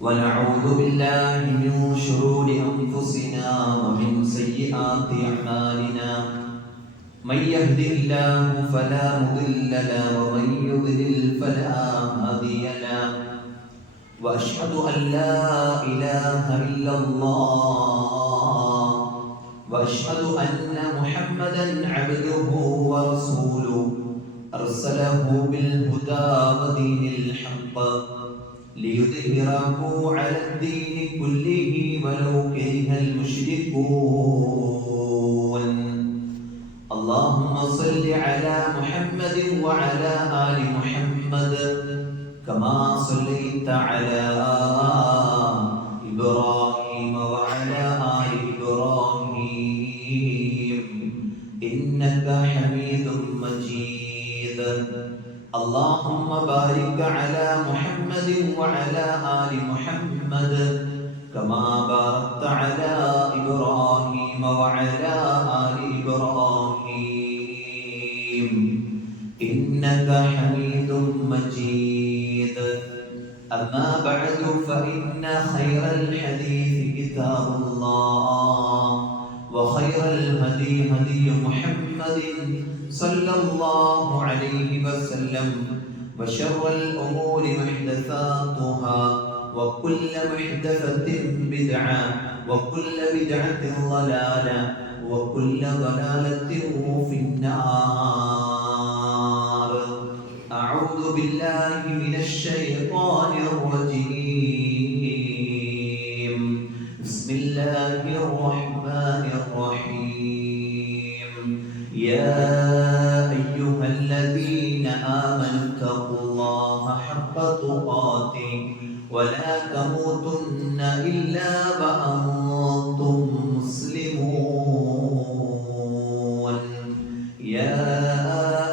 ونعوذ بالله من شرور أنفسنا ومن سيئات أعمالنا من يهد الله فلا مضل له ومن يضلل فلا هادي له وأشهد أن لا إله إلا الله وأشهد أن محمدا عبده ورسوله أرسله بالهدى ودين الحق ليظهره على الدين كله ولو كره المشركون اللهم صل على محمد وعلى آل محمد كما صليت على إبراهيم وعلى آل إبراهيم إنك حميد مجيد اللهم بارك على محمد وعلى آل محمد كما باركت على إبراهيم وعلى آل إبراهيم إنك حميد مجيد أما بعد فإن خير الحديث كتاب الله وخير الهدي هدي محمد صلى الله عليه وسلم وشر الأمور محدثاتها وكل محدثة بدعة وكل بدعة ضلالة وكل ضلالة في النار أعوذ بالله من الشيطان الرجيم بسم الله الرحمن الرحيم يا أيها الذين آمنوا اتقوا الله حق تقاته ولا تموتن إلا وأنتم مسلمون يا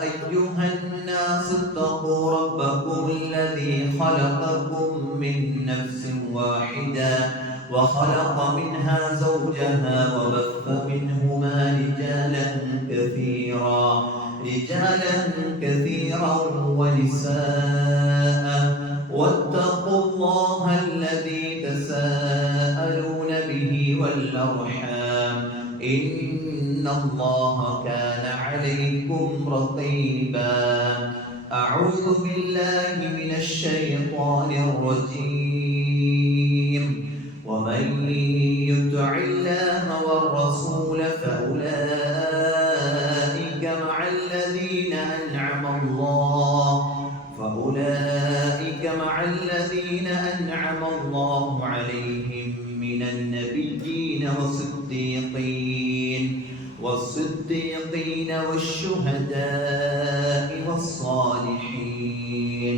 أيها الناس اتقوا ربكم الذي خلقكم من نفس واحدة وخلق منها زوجها وبث منهما رجالا كثيرا ونساء واتقوا الله الذي تساءلون به والأرحام إن الله كان عليكم رقيبا أعوذ بالله من الشيطان الرجيم ومن يطع الله والرسول فأولئك مع الذين أنعم الله عليهم من النبيين والصديقين والشهداء والصالحين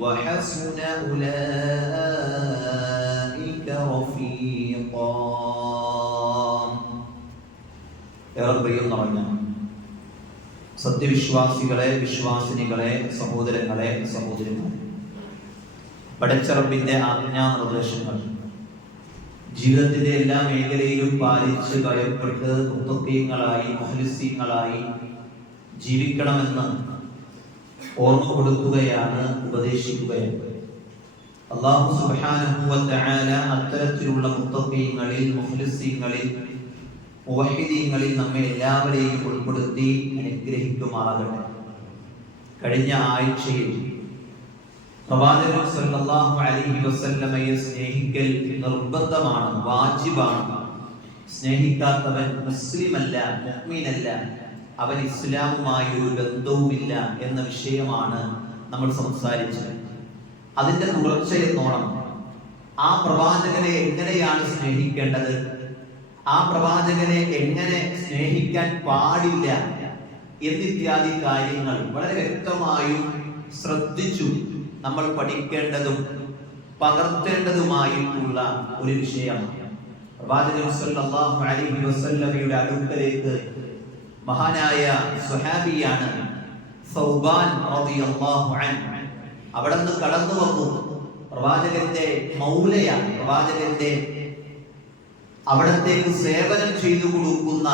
وحسن أولئك رفيقا സത്യവിശ്വാസികളെ വിശ്വാസിനികളെ സഹോദരങ്ങളെ സഹോദരിമാരെ പടച്ച റബ്ബിന്റെ ആജ്ഞാനിർദ്ദേശങ്ങൾ ജീവിതത്തിന്റെ എല്ലാ മേഖലയിലും പാലിച്ച് ഭയപ്പെട്ട് മുത്തഖീങ്ങളായി മുഖ്ലിസീങ്ങളായി ജീവിക്കണമെന്ന് ഓർമ്മ കൊടുക്കുകയാണ്, ഉപദേശിക്കുകയാണ്. അല്ലാഹു സുബ്ഹാനഹു വ തആല അത്തരത്തിലുള്ള മുത്തഖീങ്ങളിൽ മുഖ്ലിസീങ്ങളിൽ മുവഹിദീങ്ങളിൽ നമ്മെ എല്ലാവരെയും ഉൾപ്പെടുത്തി അനുഗ്രഹിക്കുമാറാകട്ടെ. കഴിഞ്ഞ ആഴ്ചയിൽ പ്രവാചകൻ സല്ലല്ലാഹു അലൈഹി വസല്ലമയെ സ്നേഹിക്കൽ നിർബന്ധമാണ്, വാജിബാണ്. സ്നേഹിക്കാത്തവൻ മുസ്ലിമല്ല, മുഅ്മിനല്ല, അവൻ ഇസ്ലാമുമായി ഒരു ബന്ധവുമില്ല എന്ന വിഷയമാണ് നമ്മൾ സംസാരിച്ചത്. അതിന്റെ തുടർച്ചയെന്നോണം ആ പ്രവാചകനെ എങ്ങനെയാണ് സ്നേഹിക്കേണ്ടത്, ആ പ്രവാചകനെ എങ്ങനെ സ്നേഹിക്കാൻ പാടില്ല എന്നിത്യാദി കാര്യങ്ങൾ വളരെ വ്യക്തമായും ശ്രദ്ധിച്ചു നമ്മൾ പഠിക്കേണ്ടതും പകർത്തേണ്ടതുമായിട്ടുള്ള ഒരു വിഷയമാണ്. പ്രവാചകൻ സല്ലല്ലാഹു അലൈഹി വസല്ലമയുടെ അടുക്കലേക്ക് മഹാനായ സ്വഹാബിയാണ് സൗബാൻ റളിയല്ലാഹു അൻഹു അവിടുന്ന് കടന്നു വന്നു. പ്രവാചകന്റെ മൗലയാണ്, പ്രവാചകന്റെ അവിടത്തേക്ക് സേവനം ചെയ്തു കൊടുക്കുന്ന,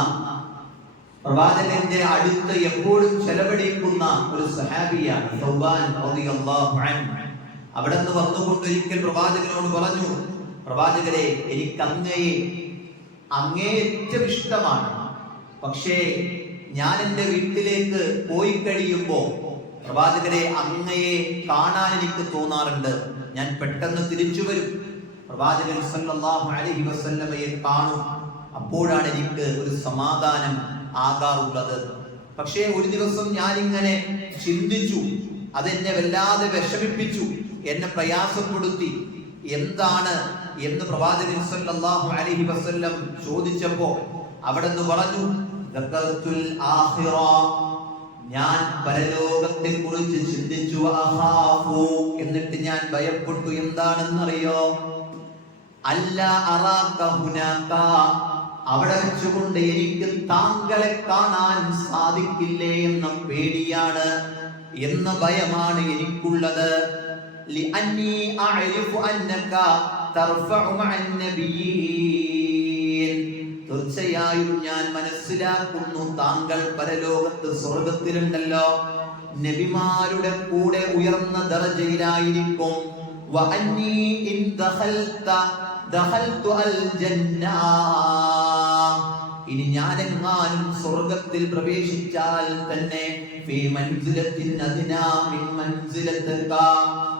പ്രവാചകന്റെ അടുത്ത് എപ്പോഴും ചെലവഴിക്കുന്ന ഒരു സഹാബിയാണ് സൗബാൻ റളിയല്ലാഹു അൻഹു. അവിടെ നിന്ന് വന്നുകൊണ്ടൊരിക്കൽ പ്രവാചകനോട് പറഞ്ഞു, പ്രവാചകരെ, എനിക്ക് അങ്ങേയറ്റം ഇഷ്ടമാണ്. പക്ഷേ ഞാൻ എൻ്റെ വീട്ടിലേക്ക് പോയി കഴിയുമ്പോ പ്രവാചകരെ, അങ്ങയെ കാണാൻ എനിക്ക് തോന്നാറുണ്ട്. ഞാൻ പെട്ടെന്ന് തിരിച്ചു വരും, പ്രവാചകൻ സല്ലല്ലാഹു അലൈഹി വസല്ലമയെ കാണും. അപ്പോഴാണ് എനിക്ക് ഒരു സമാധാനം ആകാറുള്ളത്. പക്ഷേ ഒരു ദിവസം ഞാനിങ്ങനെ ചിന്തിച്ചു, അതെന്നെ വല്ലാതെ വിഷമിപ്പിച്ചു, എന്നെ പ്രയാസപ്പെടുത്തി. എന്താണ് എന്ന് പ്രവാചകൻ സല്ലല്ലാഹു അലൈഹി വസല്ലം ചോദിച്ചപ്പോ അവിടെ നിന്ന് പറഞ്ഞു, ദക്കറത്തുൽ ആഖിറ, ഞാൻ പരലോകത്തെ കുറിച്ച് ചിന്തിച്ചു. എന്നിട്ട് ഞാൻ ഭയപ്പെട്ടു. എന്താണെന്നറിയോ? അല്ല അറാക ഹുനാക, അവിടെ വെച്ചുകൊണ്ട് എനിക്ക് താങ്കളെ കാണാൻ സാധിക്കില്ലേ എന്ന പേടിയാണ്, എന്ന ഭയമാണ് എനിക്കുള്ളത്. ലിഅന്നി അഅരിഫു അന്നക തർഫഉ മഅൻ നബിയ്യീൻ, തീർച്ചയായും ഞാൻ മനസ്സിലാക്കുന്നു താങ്കൾ പരലോകത്ത് സ്വർഗത്തിലുണ്ടല്ലോ, നബിമാരുടെ കൂടെ ഉയർന്ന ദറജയിലായിരിക്കും. വഅന്നി ഇൻ ദഖൽതു അൽ ജന്ന, ഇനി ഞാനെങ്ങാനും സ്വർഗത്തിൽ പ്രവേശിച്ചാൽ തന്നെ ഫീ മൻസിലത്തിൻ അദ്നാ മിൻ മൻസിലതിക,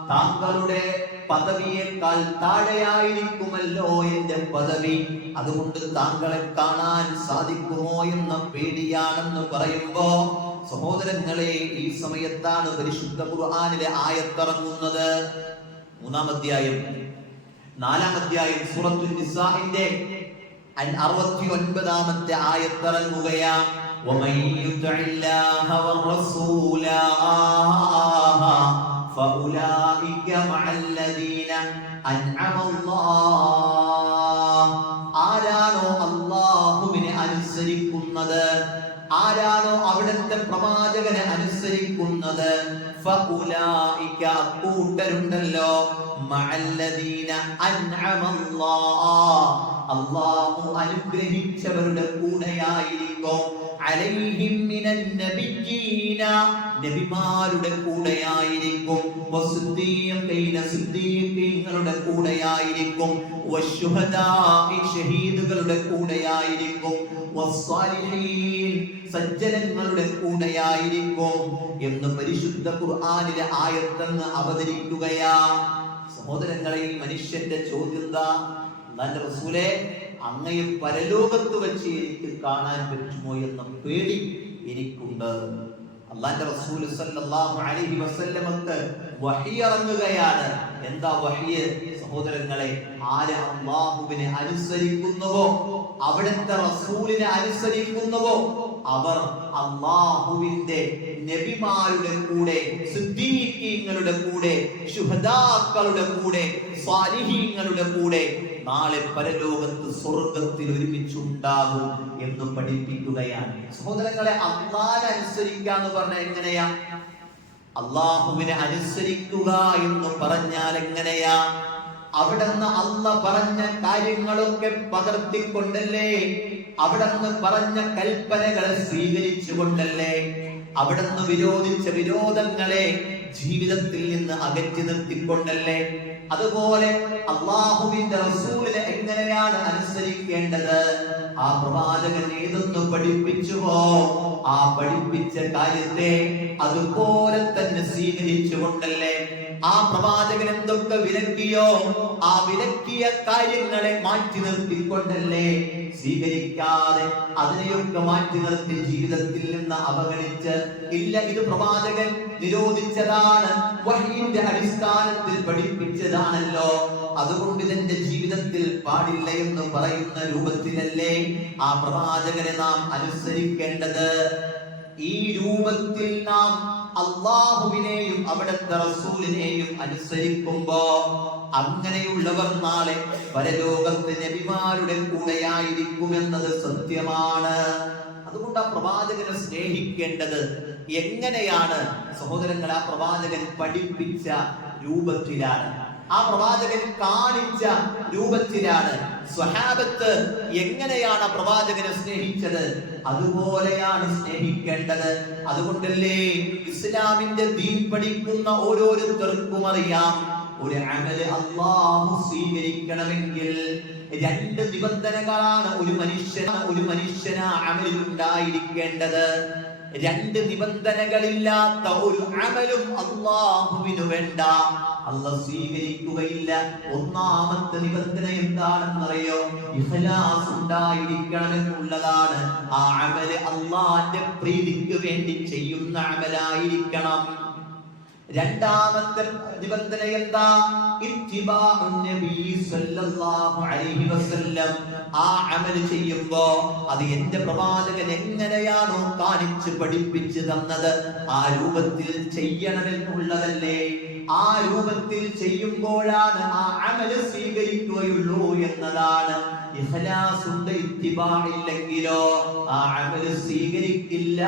താങ്കളുടെ പദവിയേക്കാൾ താഴെയായിരിക്കുമല്ലോ എന്റെ പദവി, അതുകൊണ്ട് താങ്കളെ കാണാൻ സാധിക്കുമോ എന്ന പേടിയാണെന്ന് പറയുമ്പോ സഹോദരങ്ങളെ, ഈ സമയത്താണ് പരിശുദ്ധ ഖുർആനിലെ ആയത്തിറങ്ങുന്നത്. 3-ാം അധ്യായം 4-ാം അധ്യായം സൂറത്തുൻ നിസാഇന്റെ 69-ാമത്തെ ആയത്തിറങ്ങുകയാ. വമൻ യുതിഇല്ലാഹ വറസൂല ഫഉലൈക മഅല്ലദീന അൻഅമല്ലാഹ്, ആരാണോ അല്ലാഹുവിനെ അനുസരിക്കുന്നത്, ആരാണോ അവിടുത്തെ പ്രവാചകനെ അനുസരിക്കുന്നത്, ഫഉലൈക, കൂട്ടരുണ്ടല്ലോ, മഅല്ലദീന അൻഅമല്ലാഹ്, അല്ലാഹു അനുഗ്രഹിച്ചവരുടെ കൂടെയായിരിക്കും. അലൈഹിം മിനൻ നബിയ്യീന, നബിമാരുടെ കൂടെയായിരിക്കും. വസ്ദീഖീന, സിദ്ദീഖീങ്ങളുടെ കൂടെയായിരിക്കും. വശുഹദാഇ, ഷഹീദുകളുടെ കൂടെയായിരിക്കും. വസ്സാലിഹീൻ, സജ്ജനങ്ങളുടെ കൂടെയായിരിക്കും എന്ന് പരിശുദ്ധ ഖുർആനിലെ ആയത്തങ്ങ് അവതരിക്കുകയാ. സഹോദരങ്ങളെ, ഈ മനുഷ്യന്റെ ചോദ്യം എന്താ? അല്ലാഹുവിന്റെ റസൂലേ, അങ്ങയെ പരലോകത്ത് വെച്ച് എനിക്ക് കാണാൻ പറ്റുമോ എന്ന പേടി എനിക്കുണ്ട്. അല്ലാഹുവിന്റെ റസൂൽ സല്ലല്ലാഹു അലൈഹി വസല്ലമക്ക് വഹി ഇറങ്ങുകയാണ്. എന്താ വഹി? സഹോദരങ്ങളെ, ആര് അല്ലാഹുവിനെ അനുസരിക്കുന്നുവോ, അവിടുത്തെ റസൂലിനെ അനുസരിക്കുന്നുവോ, അവർ അല്ലാഹുവിന്റെ നബിമാരുടെ കൂടെ, സിദ്ദീഖീങ്ങളുടെ കൂടെ, ശുഹദാക്കളുടെ കൂടെ, സ്വാലിഹീങ്ങളുടെ കൂടെ നാളെ പരലോകത്ത് സ്വർഗത്തിൽ ഒരുമിച്ചുണ്ടാകും എന്ന് പഠിപ്പിക്കുകയാണ്. സഹോദരങ്ങളെ, അല്ലാഹുവിനെ അനുസരിക്കുക എന്ന് പറഞ്ഞാൽ എങ്ങനെയാ? അല്ലാഹുവിനെ അനുസരിക്കുക എന്ന് പറഞ്ഞാൽ എങ്ങനെയാ? അവിടുന്ന് അല്ലാഹ് പറഞ്ഞ കാര്യങ്ങളൊക്കെ പകർത്തിക്കൊണ്ടല്ലേ, അവിടുന്ന് പറഞ്ഞ കൽപ്പനകളെ സ്വീകരിച്ചുകൊണ്ടല്ലേ, അവിടുന്ന് വിരോധിച്ച വിരോധങ്ങളെ ജീവിതത്തിൽ നിന്ന് അകറ്റി നിർത്തിക്കൊണ്ടല്ലേ. അതുപോലെ അല്ലാഹുവിന്റെ റസൂലിനെ എങ്ങനെയാണ് അനുസരിക്കേണ്ടത്? ആ പ്രവാചകൻ ഏതൊന്ന് പഠിപ്പിച്ചുവോ ആ പഠിപ്പിച്ച കാര്യത്തെ അതുപോലെ തന്നെ സ്വീകരിച്ചുകൊണ്ടല്ലേ. ആ പ്രവാചകൻ എന്തൊക്കെ വിലക്കിയോ ആ വിലക്കിയ കാര്യങ്ങളെ മാറ്റി നിർത്തിക്കൊണ്ടല്ലേ, സ്വീകരിക്കാതെ അതിനെയൊക്കെ മാറ്റി നിർത്തി ജീവിതത്തിൽ നിന്ന് അവഗണിച്ച്, ഇല്ല ഇത് പ്രവാചകൻ നിരോധിച്ചതാണ്, വഹീന്റെ അടിസ്ഥാനത്തിൽ പഠിപ്പിച്ചതാണല്ലോ, അതുകൊണ്ട് ഇതെന്റെ ജീവിതത്തിൽ പാടില്ല എന്ന് പറയുന്ന രൂപത്തിലല്ലേ ആ പ്രവാചകനെ നാം അനുസരിക്കേണ്ടത്. ഈ രൂപത്തിൽ നാം അല്ലാഹുവിനെയും അവിടുത്തെ റസൂലിനെയും അനുസരിക്കുമ്പോ അങ്ങനെയുള്ളവർ നാളെ പരലോകത്ത് നബിമാരുടെ കൂടെയായിരിക്കുമെന്നത് സത്യമാണ്. അതുകൊണ്ട് ആ പ്രവാചകനെ സ്നേഹിക്കേണ്ടത് എങ്ങനെയാണ്? സഹോദരങ്ങൾ, ആ പ്രവാചകൻ പഠിപ്പിച്ച രൂപത്തിലാണ്, ആ പ്രവാചകൻ കാണിച്ച രൂപത്തിലാണ്. സ്വഹാബത്ത് എങ്ങനെയാണ് ആ പ്രവാചകനെ സ്നേഹിച്ചത് അതുപോലെയാണ് സ്നേഹിക്കേണ്ടത്. അതുകൊണ്ടല്ലേ ഇസ്ലാമിന്റെ ദീൻ പഠിക്കുന്ന ഓരോരുത്തർക്കും അറിയാം ഒരു അമല് അല്ലാഹു സ്വീകരിക്കണമെങ്കിൽ രണ്ട് നിബന്ധനകളാണ് ഒരു മനുഷ്യന് അമലിൽ ഉണ്ടായിരിക്കേണ്ടത്. രണ്ട് നിബന്ധനകളില്ലാത്ത ഒരു അമലും അല്ലാഹുവിനു വേണ്ട, അല്ലാഹു സ്വീകരിക്കുകയില്ല. ഒന്നാമത്തെ നിബന്ധന എന്താണെന്നറിയോ? ഇഖ്ലാസ് ഉണ്ടായിരിക്കണമെന്നുള്ളതാണ്. ആ അമല് അല്ലാഹുവിന്റെ പ്രീതിക്ക് വേണ്ടി ചെയ്യുന്ന അമലായിരിക്കണം. രണ്ടാമത്തെ നിബന്ധന എന്താ? ഇത്തിബാഉൻ നബി സല്ലല്ലാഹു അലൈഹി വസല്ലം. ആ അമൽ ചെയ്യുമ്പോ അത് എന്റെ പ്രവാചകൻ എങ്ങനെയാണോ കാണിച്ച് പഠിപ്പിച്ചു തന്നത് ആ രൂപത്തിൽ ചെയ്യണമെന്നുള്ളതല്ലേ. ആ രൂപത്തിൽ ചെയ്യുമ്പോഴാണ് ആ അമൽ സ്വീകരിക്കുകയുള്ളൂ എന്നതാണ്. ഇഖ്ലാസ് ഉണ്ട്, ഇത്തിബാ ഇല്ലെങ്കിലോ ആ അമൽ സ്വീകരിക്കില്ല.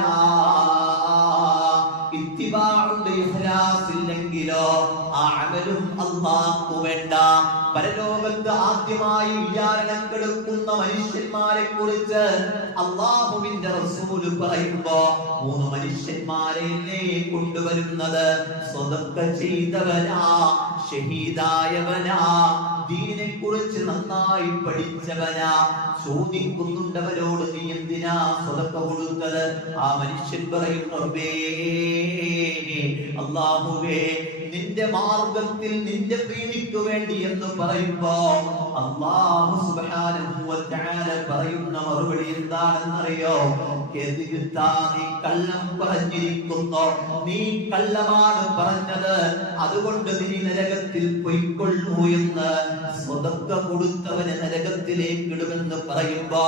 ഇത്തിബാഉണ്ട്, ഇഖ്ലാസ് ഇല്ലെങ്കിലോ ആ അമലും അല്ലാഹു വേണ്ട. പരലോകത്ത് ആദ്യമായി വിചാരണക്കെടുക്കുന്ന മനുഷ്യന്മാരെ കുറിച്ച് അല്ലാഹുവിന്റെ റസൂൽ പറയുമ്പോ 3 മനുഷ്യന്മാരെയല്ലേ കൊണ്ടുവരുന്നത്? സ്വതക്ക ചെയ്തവനാ, ഷഹീദായവനാ, ദീനിനെ കുറിച്ച് നന്നായി പഠിച്ചവനാ. ചോദിക്കുന്നുണ്ടവരോട് നീ എന്തിനാ സ്വതക്ക കൊടുത്തത്? ആ മനുഷ്യൻ പറയും, റബ്ബേ, അല്ലാഹുവേ, നിന്റെ മാർഗത്തിൽ നിന്റെ പ്രീതിക്ക് വേണ്ടി എന്ന് പറയുമ്പോ അല്ലാഹു സുബ്ഹാനഹു വ തആല പറയുന്ന മറുപടി എന്താണെന്നറിയോ? നീ കള്ളം പറഞ്ഞിരിക്കുന്നു, നീ കള്ളമാണ് പറഞ്ഞത്, അതുകൊണ്ട് നീ നരകത്തിൽ പൊയ്ക്കൊള്ളൂ എന്ന്. സ്വതക്ക കൊടുത്തവനെ നരകത്തിലേക്ക് ഇടുമെന്ന് പറയുമ്പോ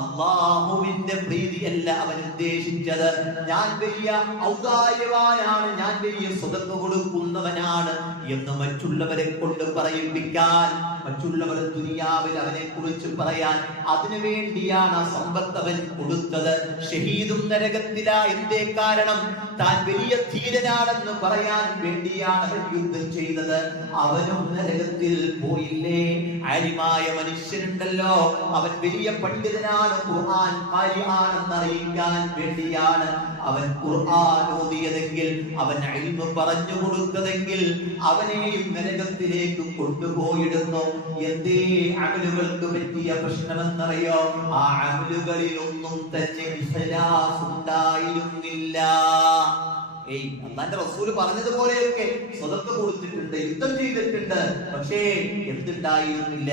അല്ലാഹുവിന്റെ പ്രീതിയല്ല അവൻ ഉദ്ദേശിച്ചത്. ഞാൻ വലിയ ഔദാര്യവാനാണ്, ഞാൻ വലിയ സ്വതക്ക കൊടുക്കുന്നവനാണ് എന്ന് മറ്റുള്ളവരെ കൊണ്ട് പറയിപ്പിക്കാൻ, മറ്റുള്ളവർ ദുനിയാവിൽ അവനെ കുറിച്ച് പറയാൻ, അതിനു വേണ്ടിയാണ് ആ സമ്പത്ത് അവൻ കൊടുത്തത്. ഷഹീദും നരകത്തിലാ. എന്തേ കാരണം? താൻ വലിയ ധീരനാണെന്ന് പറയാൻ വേണ്ടിയാണ് അവൻ യുദ്ധം ചെയ്തത്. അവനും നരകത്തിൽ പോയില്ലേ? ആലിമായ മനുഷ്യനുണ്ടല്ലോ, അവൻ വലിയ പണ്ഡിതനാണ്, ഖുർആൻ കാര്യമാണെന്ന് അറിയിക്കാൻ വേണ്ടിയാണ് അവൻ ഖുർആൻ ഓതിയതെങ്കിൽ, അവൻ ഇൽമു പറഞ്ഞു കൊടുത്തതെങ്കിൽ അവനെയും നരകത്തിലേക്ക് കൊണ്ടുപോയിടുന്നു. എന്തേ അമലുകൾക്ക് പറ്റിയ പ്രശ്നമെന്നറിയോ? ആ അമലുകളിൽ ഒന്നും തന്നെ ഇഖ്ലാസ് ഉണ്ടായിരുന്നില്ല. അല്ലാഹുവിന്റെ റസൂൽ പറഞ്ഞതുപോലെയൊക്കെ സ്വതക്ക കൊടുത്തിട്ടുണ്ട്, യുദ്ധം ചെയ്തിട്ടുണ്ട്, പക്ഷേ എന്തുണ്ടായിരുന്നില്ല?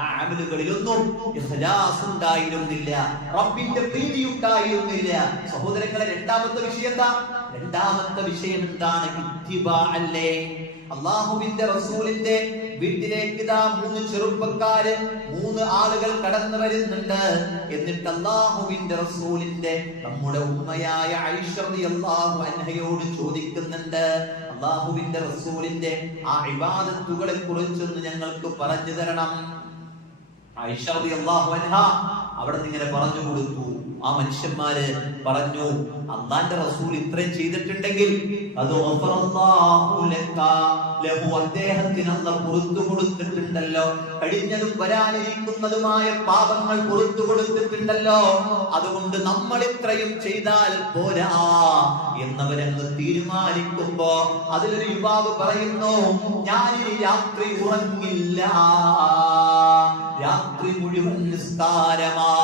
ആ അമലുകളിലൊന്നും ഇഖ്ലാസ് ഉണ്ടായിരുന്നില്ല, റബ്ബിന്റെ പ്രീതി ഉണ്ടായിരുന്നില്ല. സഹോദരങ്ങളെ, രണ്ടാമത്തെ വിഷയം എന്താ? രണ്ടാമത്തെ വിഷയം എന്താണ്? ഇത്തിബാ അല്ലേ? അല്ലാഹുവിന്റെ റസൂലിന്റെ വീട്ടിലേക്ക് ഇതാ 3 ചെറുപ്പക്കാര്, 3 ആളുകൾ കടന്നു വരുന്നുണ്ട്. എന്നിട്ട് അല്ലാഹുവിന്റെ റസൂലിന്റെ നമ്മുടെ ഉമ്മയായ ആയിഷ റളിയല്ലാഹു അൻഹയോട് ചോദിക്കുന്നുണ്ട്, അല്ലാഹുവിന്റെ റസൂലിന്റെ ആ ഇബാദത്തുകളെ കുറിച്ചൊന്ന് ഞങ്ങൾക്ക് പറഞ്ഞു തരണം. ആയിഷ റളിയല്ലാഹു അൻഹ അവിടെ ഇങ്ങനെ പറഞ്ഞു കൊടുത്തു. ആ മനുഷ്യന്മാര് പറഞ്ഞു, അല്ലാഹുവിന്റെ റസൂൽ ഇത്രയും ചെയ്തിട്ടുണ്ടെങ്കിൽ അത് അദ്ദേഹത്തിന് അല്ലാഹു പുറത്തു കൊടുത്തിട്ടുണ്ടല്ലോ, കഴിഞ്ഞതും വരാനിരിക്കുന്നതുമായ പാപങ്ങൾ പുറത്തു കൊടുത്തിട്ടുണ്ടല്ലോ, അതുകൊണ്ട് നമ്മൾ ഇത്രയും ചെയ്താൽ പോരാ എന്നവരങ്ങ് തീരുമാനിക്കുമ്പോ അതിലൊരു യുവാവ് പറയുന്നു, ഞാനിനി രാത്രി ഉറങ്ങില്ല, രാത്രി മുഴുവൻ നിസ്കാരമാ.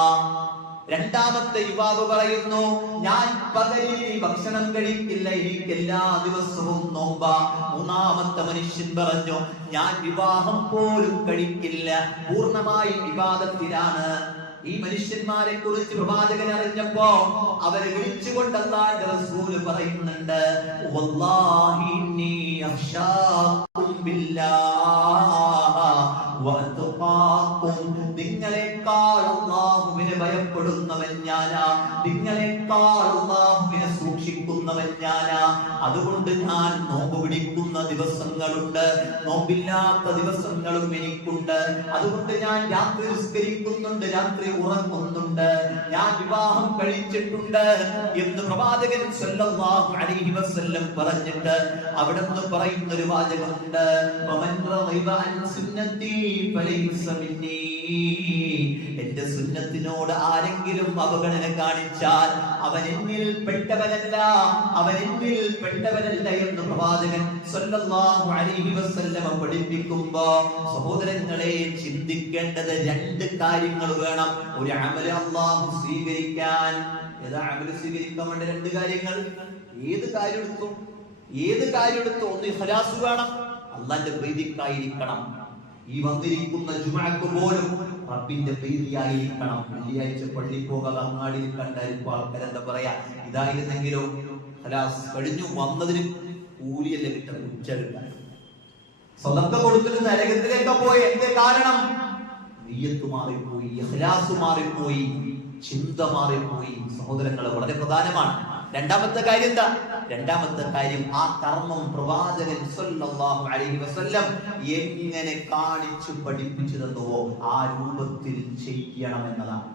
രണ്ടാമത്തെ യുവാവ് പറയുന്നു, ഞാൻ പകലിൽ ഭക്ഷണം കഴിക്കില്ല, എനിക്ക് എല്ലാ ദിവസവും നോമ്പാ. മൂന്നാമത്തെ മനുഷ്യൻ പറഞ്ഞു, ഞാൻ വിവാഹം പോലും കഴിക്കില്ല, പൂർണ്ണമായി ഇബാദത്തിലാണ്. ഈ മനുഷ്യന്മാരെ കുറിച്ച് പ്രവാചകൻ അറിഞ്ഞപ്പോ അവരെ വിളിച്ചുകൊണ്ട് അല്ലാഹുവിന്റെ റസൂൽ പറയുന്നുണ്ട്, വല്ലാഹി ഇന്നി അഖ്ശാകും ബില്ലാഹ് വഅത്ഖാകും, നിങ്ങളെക്കാൾ അല്ലാഹുവിനെ ഭയപ്പെടുന്നവൻ ഞാനാ, നിങ്ങളെക്കാൾ അല്ലാഹുവിനെ സൂക്ഷിക്കുന്നവൻ ഞാനാ. അതുകൊണ്ട് ഞാൻ നോമ്പ് പിടിക്കുന്ന ദിവസങ്ങളുണ്ട്, നോമ്പില്ലാത്ത ദിവസങ്ങളും എനിക്കുണ്ട്. അതുകൊണ്ട് ഞാൻ രാത്രി നിസ്കരിക്കുന്നുണ്ട്, രാത്രി ഉറങ്ങുന്നുണ്ട്, ഞാൻ വിവാഹം കഴിച്ചിട്ടുണ്ട് എന്ന് പ്രവാചകൻ സല്ലല്ലാഹു അലൈഹി വസല്ലം പറഞ്ഞിട്ട് അവിടെ നിന്ന് പറയുന്ന ഒരു വാചകമുണ്ട്, വമൻ റഗിബ അൻ സുന്നത്തി ഫലൈസ മിന്നീ, എന്റെ സുന്നത്തിനോട് ആരെങ്കിലും അവഗണന കാണിച്ചാൽ അവൻ എന്നിൽ പെട്ടവനല്ല, അവൻ എന്നിൽ പെട്ടവനല്ല എന്ന് പ്രവാചകൻ സല്ലല്ലാഹു അലൈഹി വസല്ലം പഠിപ്പിക്കുമ്പോ സഹോദരങ്ങളെ ചിന്തിക്കേണ്ടത് രണ്ട് കാര്യങ്ങൾ വേണം ഒരു അമല് അല്ലാഹു സ്വീകരിക്കാൻ. ഏതാ അമല് സ്വീകരിക്കാൻ വേണ്ട രണ്ട് കാര്യങ്ങൾ? ഏത് കാര്യം എടുത്തോ ഒന്ന് ഇഖ്ലാസ് വേണം, അല്ലാഹുവിന്റെ പ്രീതിക്കായിരിക്കണം. ഈ വന്നിരിക്കുന്ന ജുമുഅക്ക് പോലും റബ്ബിന്റെ പ്രീതിയായിരിക്കണം. വെള്ളിയാഴ്ച പള്ളി പോകാതെ അങ്ങാടിയിൽ കണ്ടായിരിക്കും ആൾക്കാർ എന്താ പറയാ, ഇതായിരുന്നെങ്കിലോ ഖലാസ് കഴിഞ്ഞു വന്നതിന് കൂലിയല്ലേ കിട്ടാൻ, ഉച്ച കിട്ടാൻ. സ്വതക്ക കൊടുത്തിട്ട് നരകത്തിലേക്ക് പോയി. എന്റെ കാരണം നിയ്യത്ത് മാറിപ്പോയി, ഇഖ്ലാസ് മാറിപ്പോയി, ചിന്ത മാറിപ്പോയി. സഹോദരങ്ങളെ വളരെ പ്രധാനമാണ്. രണ്ടാമത്തെ കാര്യം എന്താ? രണ്ടാമത്തെ കാര്യം ആ കർമ്മം പ്രവാചകൻ സല്ലല്ലാഹു അലൈഹി വസല്ലം എങ്ങനെ കാണിച്ചു പഠിപ്പിച്ചു തന്നുവോ ആ രൂപത്തിൽ ചെയ്യണം എന്നതാണ്.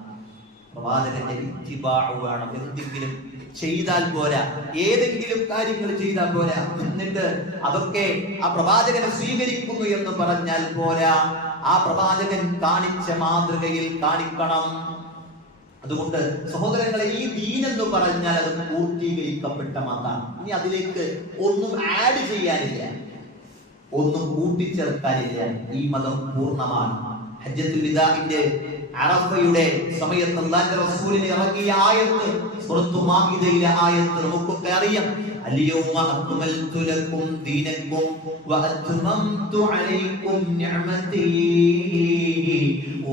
പ്രവാചകന്റെ ഇത്തിബാഉ വേണം. എന്തെങ്കിലും ചെയ്താൽ പോരാ, ഏതെങ്കിലും കാര്യങ്ങൾ ചെയ്താൽ പോരാ, എന്നിട്ട് അതൊക്കെ ആ പ്രവാചകനെ സ്വീകരിക്കുന്നു എന്ന് പറഞ്ഞാൽ പോരാ, ആ പ്രവാചകൻ കാണിച്ച മാതൃകയിൽ കാണിക്കണം. അതുകൊണ്ട് സഹോദരങ്ങളെ, ഈ ദീൻ എന്ന് പറഞ്ഞാൽ അത് പൂർത്തീകരിക്കപ്പെട്ട മതമാണ്. ഇനി അതിലേക്ക് ഒന്നും ആഡ് ചെയ്യാനില്ല, ഒന്നും കൂട്ടിച്ചേർക്കാനില്ല. ഈ മതം പൂർണ്ണമാണ്. ഹജ്ജത്തുൽ വിദാഇന്റെ അറഫയുടെ സമയത്ത് അല്ലാഹുവിന്റെ റസൂലിനെ ഇറങ്ങിയ ആയത്ത് സൂറത്തുൽ മാഇദയിലെ ആയത്ത് നമുക്കൊക്കെ അറിയാം. അൽയൗമ അക്മൽതു ലക്കും ദീനക്കും വഅത്മംതു അലൈക്കും നിഅമതി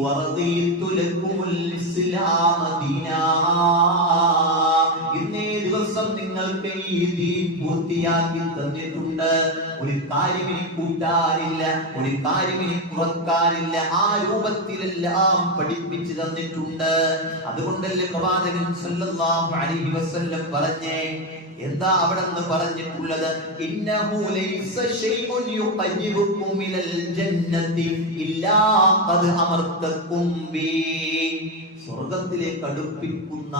വറദീതു ലക്കുമുൽ ഇസ്ലാമ ദീനാ. ഇന്നേ ദിവസം നിങ്ങൾക്ക് ഈ ദീൻ പൂർത്തിയാക്കി തന്നിട്ടുണ്ട്. ഒരു കാര്യം ഇനി കൂട്ടാനില്ല, ഒരു കാര്യം ഇനി കുറക്കാനില്ല. ആ രൂപത്തിലെല്ലാം പഠിപ്പിച്ചു തന്നിട്ടുണ്ട്. അതുകൊണ്ടല്ലേ പ്രവാചകൻ സല്ലല്ലാഹു അലൈഹി വസല്ലം പറഞ്ഞേ, എന്താ അവിടെ നിന്ന് പറഞ്ഞിട്ടുള്ളത്? ഇന്നഹു ലൈസ ശൈഉൻ യുഖർരിബുകും മിനൽ ജന്നതി ഇല്ലാ ഖദ് അമർതകും ബി. സ്വർഗ്ഗത്തിലേക്ക് അടുപ്പിക്കുന്ന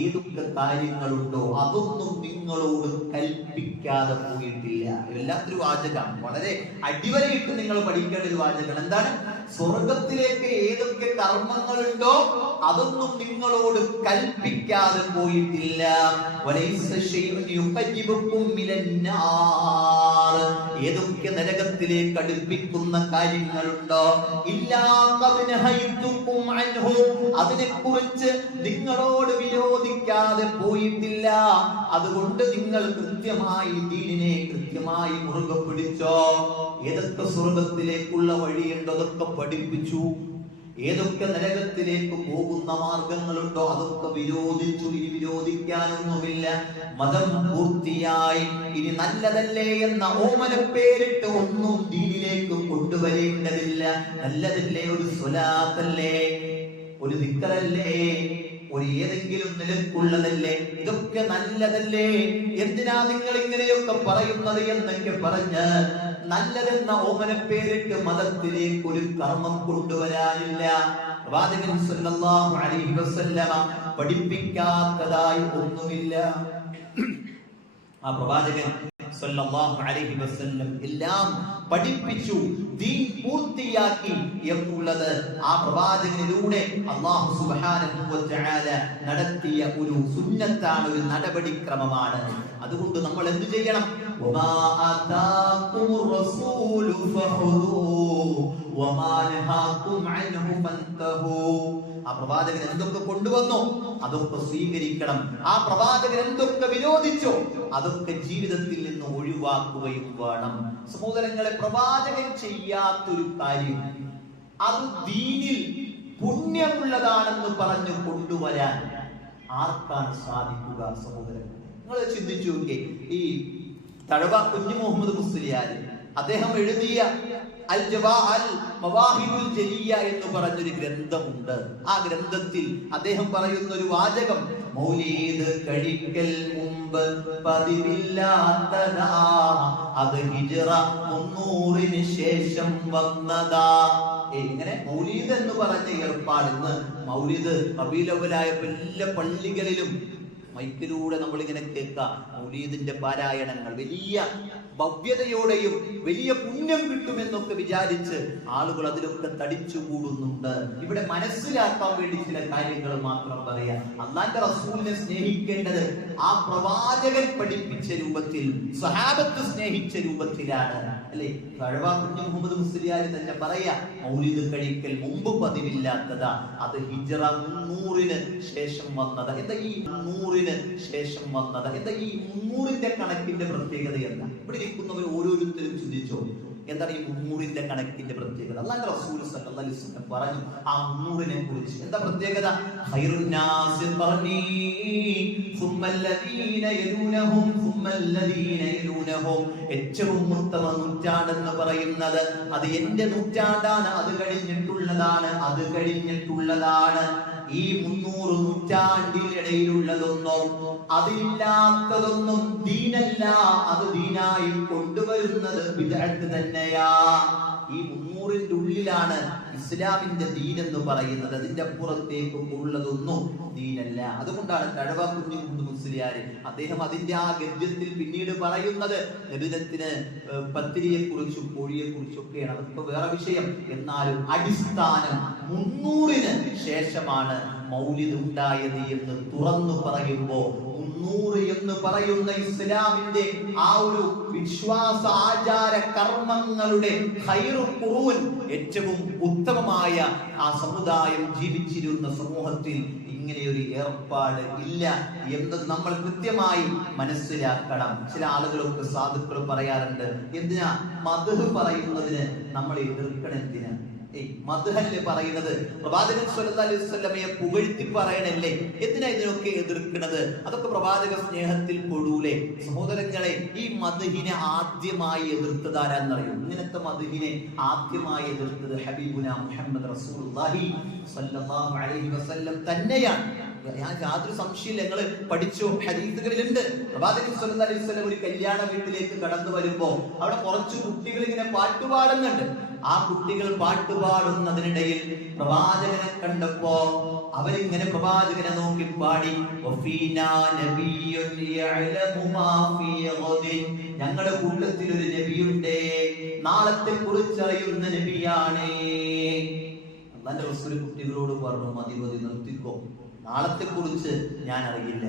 ഏതൊക്കെ കാര്യങ്ങളുണ്ടോ അതൊന്നും നിങ്ങളോട് കൽപ്പിക്കാതെ പോയിട്ടില്ല. എല്ലാത്തൊരു വാചകം, വളരെ അടിവരയിട്ട് നിങ്ങൾ പഠിക്കേണ്ട ഒരു വാചകം. എന്താണ്? സ്വർഗത്തിലേക്ക് ഏതൊക്കെ കർമ്മങ്ങളുണ്ടോ അതൊന്നും നിങ്ങളോട് കൽപ്പിക്കാതെ പോയിട്ടില്ല. ഏതൊക്കെ നരകത്തിലേക്ക് അടുപ്പിക്കുന്ന കാര്യങ്ങളുണ്ടോ അതിനെക്കുറിച്ച് നിങ്ങളോട് വിരോധിക്കാതെ പോയിട്ടില്ല. അതുകൊണ്ട് നിങ്ങൾ കൃത്യമായി ദീനിനെ കൃത്യമായി മുറുകെ പിടിച്ചോ. ഏതൊക്കെ സ്വർഗത്തിലേക്കുള്ള വഴിയുണ്ടോ അതൊക്കെ പഠിപ്പിച്ചു. ഏതൊക്കെ നരകത്തിലേക്ക് പോകുന്ന മാർഗങ്ങളുണ്ടോ അതൊക്കെ വിരോധിച്ചു. ഇനി വിരോധിക്കാനൊന്നുമില്ല. മതം പൂർത്തിയായി. ഇനി നല്ലതല്ലേ എന്ന ഓമന പേരിട്ട് ഒന്നും ദീനിലേക്ക് കൊണ്ടുവരേണ്ടതില്ല. നല്ലതല്ലേ, ഒരു സ്വലാത്തല്ലേ, ഒരു ദിക്റല്ലേ, ഒരു ഏതെങ്കിലും നിലക്കുള്ളതല്ലേ, ഇതൊക്കെ നല്ലതല്ലേ, എന്തിനാ നിങ്ങൾ ഇങ്ങനെയൊക്കെ പറയുന്നത് എന്നൊക്കെ പറഞ്ഞ് നല്ലതെന്ന ഓമന പേരിട്ട് മതത്തിലേക്ക് ഒരു കർമ്മം കൊണ്ടുവരാനില്ല. പ്രവാചകൻ സല്ലല്ലാഹു അലൈഹി വസല്ലമ പഠിപ്പിക്കാത്തതായി ഒന്നുമില്ല. ആ പ്രവാചകൻ സല്ലല്ലാഹു അലൈഹി വസല്ലം എല്ലാം പഠിപ്പിച്ചു, ദീൻ പൂർത്തിയാക്കി എന്നുള്ളത് ആ പ്രവാചകനിലൂടെ അല്ലാഹു സുബ്ഹാനഹു വ തആല നടത്തിയ ഒരു സുന്നത്താണ്, ഒരു നടപടിക്രമമാണ്. അതുകൊണ്ട് നമ്മൾ എന്ത് ചെയ്യണം? വമാ ആതാകുമുർ റസൂലു ഫഖുദൂഹു വമാ നഹാകും അൻഹു ഫൻതഹൂ. ആ പ്രവാചകൻ എന്തൊക്കെ കൊണ്ടുവന്നോ അതൊക്കെ സ്വീകരിക്കണം. ആ പ്രവാചകൻ എന്തൊക്കെ വിരോധിച്ചോ അതൊക്കെ ജീവിതത്തിൽ നിന്ന് ഒഴിവാക്കുകയും വേണം. സഹോദരങ്ങളെ, പ്രവാചകൻ ചെയ്യാത്തൊരു കാര്യം അത് ദീനിൽ പുണ്യമുള്ളതാണെന്ന് പറഞ്ഞു കൊണ്ടുവരാൻ ആർക്കാണ് സാധിക്കുക? സഹോദരൻ, നിങ്ങൾ ചിന്തിച്ചു നോക്കിയേ. ഈ തഴവ കുഞ്ഞു മുഹമ്മദ് മുസ്ലിയാർ അദ്ദേഹം എഴുതിയ അൽ മവാഹിബുൽ ജലിയ എന്ന് പറഞ്ഞൊരു ഗ്രന്ഥമുണ്ട്. ആ ഗ്രന്ഥത്തിൽ അദ്ദേഹം പറയുന്ന ഒരു വാചകം, മൗലീദ് കഴിക്കൽ മുമ്പ് പതിവില്ലാത്തതാ, അത് ഹിജ്റ 300 ശേഷം വന്നതാ. ഇങ്ങനെ മൗലീദ് എന്ന് പറഞ്ഞ ഏർപ്പാട് ഇന്ന് മൗലീദ് റബീഉൽ അവ്വലായ എല്ലാ പള്ളികളിലും മൈക്കിലൂടെ നമ്മൾ ഇങ്ങനെ കേൾക്കാം. മൗലീദിന്റെ പാരായണങ്ങൾ വലിയ ഭവ്യതയോടെയും വലിയ പുണ്യം കിട്ടുമെന്നൊക്കെ വിചാരിച്ച് ആളുകൾ അതിലൊക്കെ തടിച്ചു കൂടുന്നുണ്ട്. ഇവിടെ മനസ്സിലാക്കാൻ വേണ്ടി ചില കാര്യങ്ങൾ മാത്രം പറയാം. അല്ലാഹുവിന്റെ റസൂലിനെ സ്നേഹിക്കേണ്ടത് ആ പ്രവാചകൻ പഠിപ്പിച്ച രൂപത്തിൽ, സ്വഹാബത്ത് സ്നേഹിച്ച രൂപത്തിലാണ്, അല്ലെ? കുഞ്ഞു മുഹമ്മദ് മുസ്ലിയാർ തന്നെ പറയാ, മൗലിദ് കഴിക്കൽ മുമ്പ് പതിവില്ലാത്തതാ, അത് ഹിജ്റ 300-ന് ശേഷം വന്നതാ. എന്താ ഈ 300-ന് ശേഷം വന്നതാ? എന്താ ഈ 300-ന്റെ കണക്കിന്റെ പ്രത്യേകത? എന്താ? ഇവിടെ ഇരിക്കുന്നവർ ഓരോരുത്തരും ചിന്തിച്ചോ, എന്താണ് ഈ 300-ന്റെ കണക്കിന്റെ പ്രത്യേകത? അല്ലാഹുവിന്റെ റസൂൽ സല്ലല്ലാഹു അലൈഹി വസല്ലം പറഞ്ഞു ആ 300-നെ കുറിച്ച്. എന്താ പ്രത്യേകത? ഖൈറുൻ നാസി ഖർനി സുമ്മല്ലദീന യലൂനഹും സുമ്മല്ലദീന യലൂനഹും. ഏറ്റവും ഉത്തമ നൂറ്റാണ്ടെന്ന് പറയുന്നത് അത് എന്റെ നൂറ്റാണ്ടാണ്, അത് കഴിഞ്ഞിട്ടുള്ളതാണ്, അത് കഴിഞ്ഞിട്ടുള്ളതാണ്. ഈ 300 നൂറ്റാണ്ടിനിടയിലുള്ളതൊന്നും അതില്ലാത്തതൊന്നും ദീനല്ല, അത് ദീനായി കൊണ്ടുവരുന്നത് ബിദ്അത്ത് തന്നെയാ. ഈ 300-ന്റെ ഉള്ളിലാണ് ഇസ്ലാമിന്റെ ദീൻ എന്ന് പറയുന്നത്. അതിന്റെ അപ്പുറത്തേക്ക് ഉള്ളതൊന്നും ദീനല്ല. അതുകൊണ്ടാണ് കുഞ്ഞു മുഹമ്മദ് മുസ്ലിയാർ അദ്ദേഹം അതിന്റെ ആ ഗദ്യത്തിൽ പിന്നീട് പറയുന്നത് നബിദിനത്തിന് പത്തിരിയെ കുറിച്ചും കോഴിയെ കുറിച്ചും ഒക്കെയാണ്. അതൊക്കെ വേറെ വിഷയം. എന്നാലും അടിസ്ഥാനം 300-ന് ശേഷമാണ് മൗലിദ് ഉണ്ടായത് എന്ന് തുറന്നു പറയുമ്പോ 300 എന്ന് പറയുന്ന ഇസ്ലാമിന്റെ ആ ഒരു വിശ്വാസ ആചാര കർമ്മങ്ങളുടെ ഖൈറുൽ ഖുറൂൻ, ഏറ്റവും ഉത്തമമായ ആ സമുദായം ജീവിച്ചിരുന്ന സമൂഹത്തിൽ ഇങ്ങനെയൊരു ഏർപ്പാട് ഇല്ല എന്നത് നമ്മൾ കൃത്യമായി മനസ്സിലാക്കണം. ചില ആളുകളൊക്കെ സാധുക്കൾ പറയാറുണ്ട്, എന്തിനാ മദ്ഹ് പറയുന്നതിന് നമ്മൾ എതിർക്കണം? എന്തിനാ മദ്ഹല്ല് പറയുന്നത്? പ്രവാചകൻ സ്വല്ലല്ലാഹു അലൈഹി വസല്ലമയെ പുകഴ്ത്തി പറയണല്ലേ, എന്തിനാ ഇതിനൊക്കെ എതിർക്കുന്നത്? അതൊക്കെ പ്രവാചക സ്നേഹത്തിൽ പെടൂലേ? സഹോദരങ്ങളെ, ഈ മദ്ഹിനെ ആദ്യമായി എതിർത്തത് ആരാന്നറിയോ? ഇങ്ങനത്തെ മദ്ഹിനെ ആദ്യമായി എതിർത്തത് ഹബീബുന മുഹമ്മദ് റസൂലുള്ളാഹി സ്വല്ലല്ലാഹു അലൈഹി വസല്ലം തന്നെയാണ്. ഞാൻ യാതൊരു സംശയമില്ല, ഞങ്ങള് പഠിച്ചു, ഹദീസുകളിലുണ്ട്. പ്രവാചകൻ സ്വല്ലല്ലാഹു അലൈഹി വസല്ലം ഒരു കല്യാണ വീട്ടിലേക്ക് കടന്നു വരുമ്പോ അവിടെ കുറച്ച് കുട്ടികൾ ഇങ്ങനെ പാട്ടുപാടുന്നുണ്ട്. ആ കുട്ടികൾ പാട്ടുപാടുന്നതിനിടയിൽ പ്രവാചകനെ കണ്ടപ്പോ അവരിങ്ങനെ പ്രവാചകനെ നോക്കി പാടി, ഞങ്ങളുടെ കൂട്ടത്തിൽ ഒരു നബിയുണ്ട്, നാളത്തെ കുറിച്ചറിയുന്ന നബിയാണ്. അല്ലാഹുവിന്റെ റസൂൽ കുട്ടികളോട് പറഞ്ഞു, മതി മതി, നിർത്തിക്കോ, നാളത്തെ കുറിച്ച് ഞാൻ അറിയില്ല.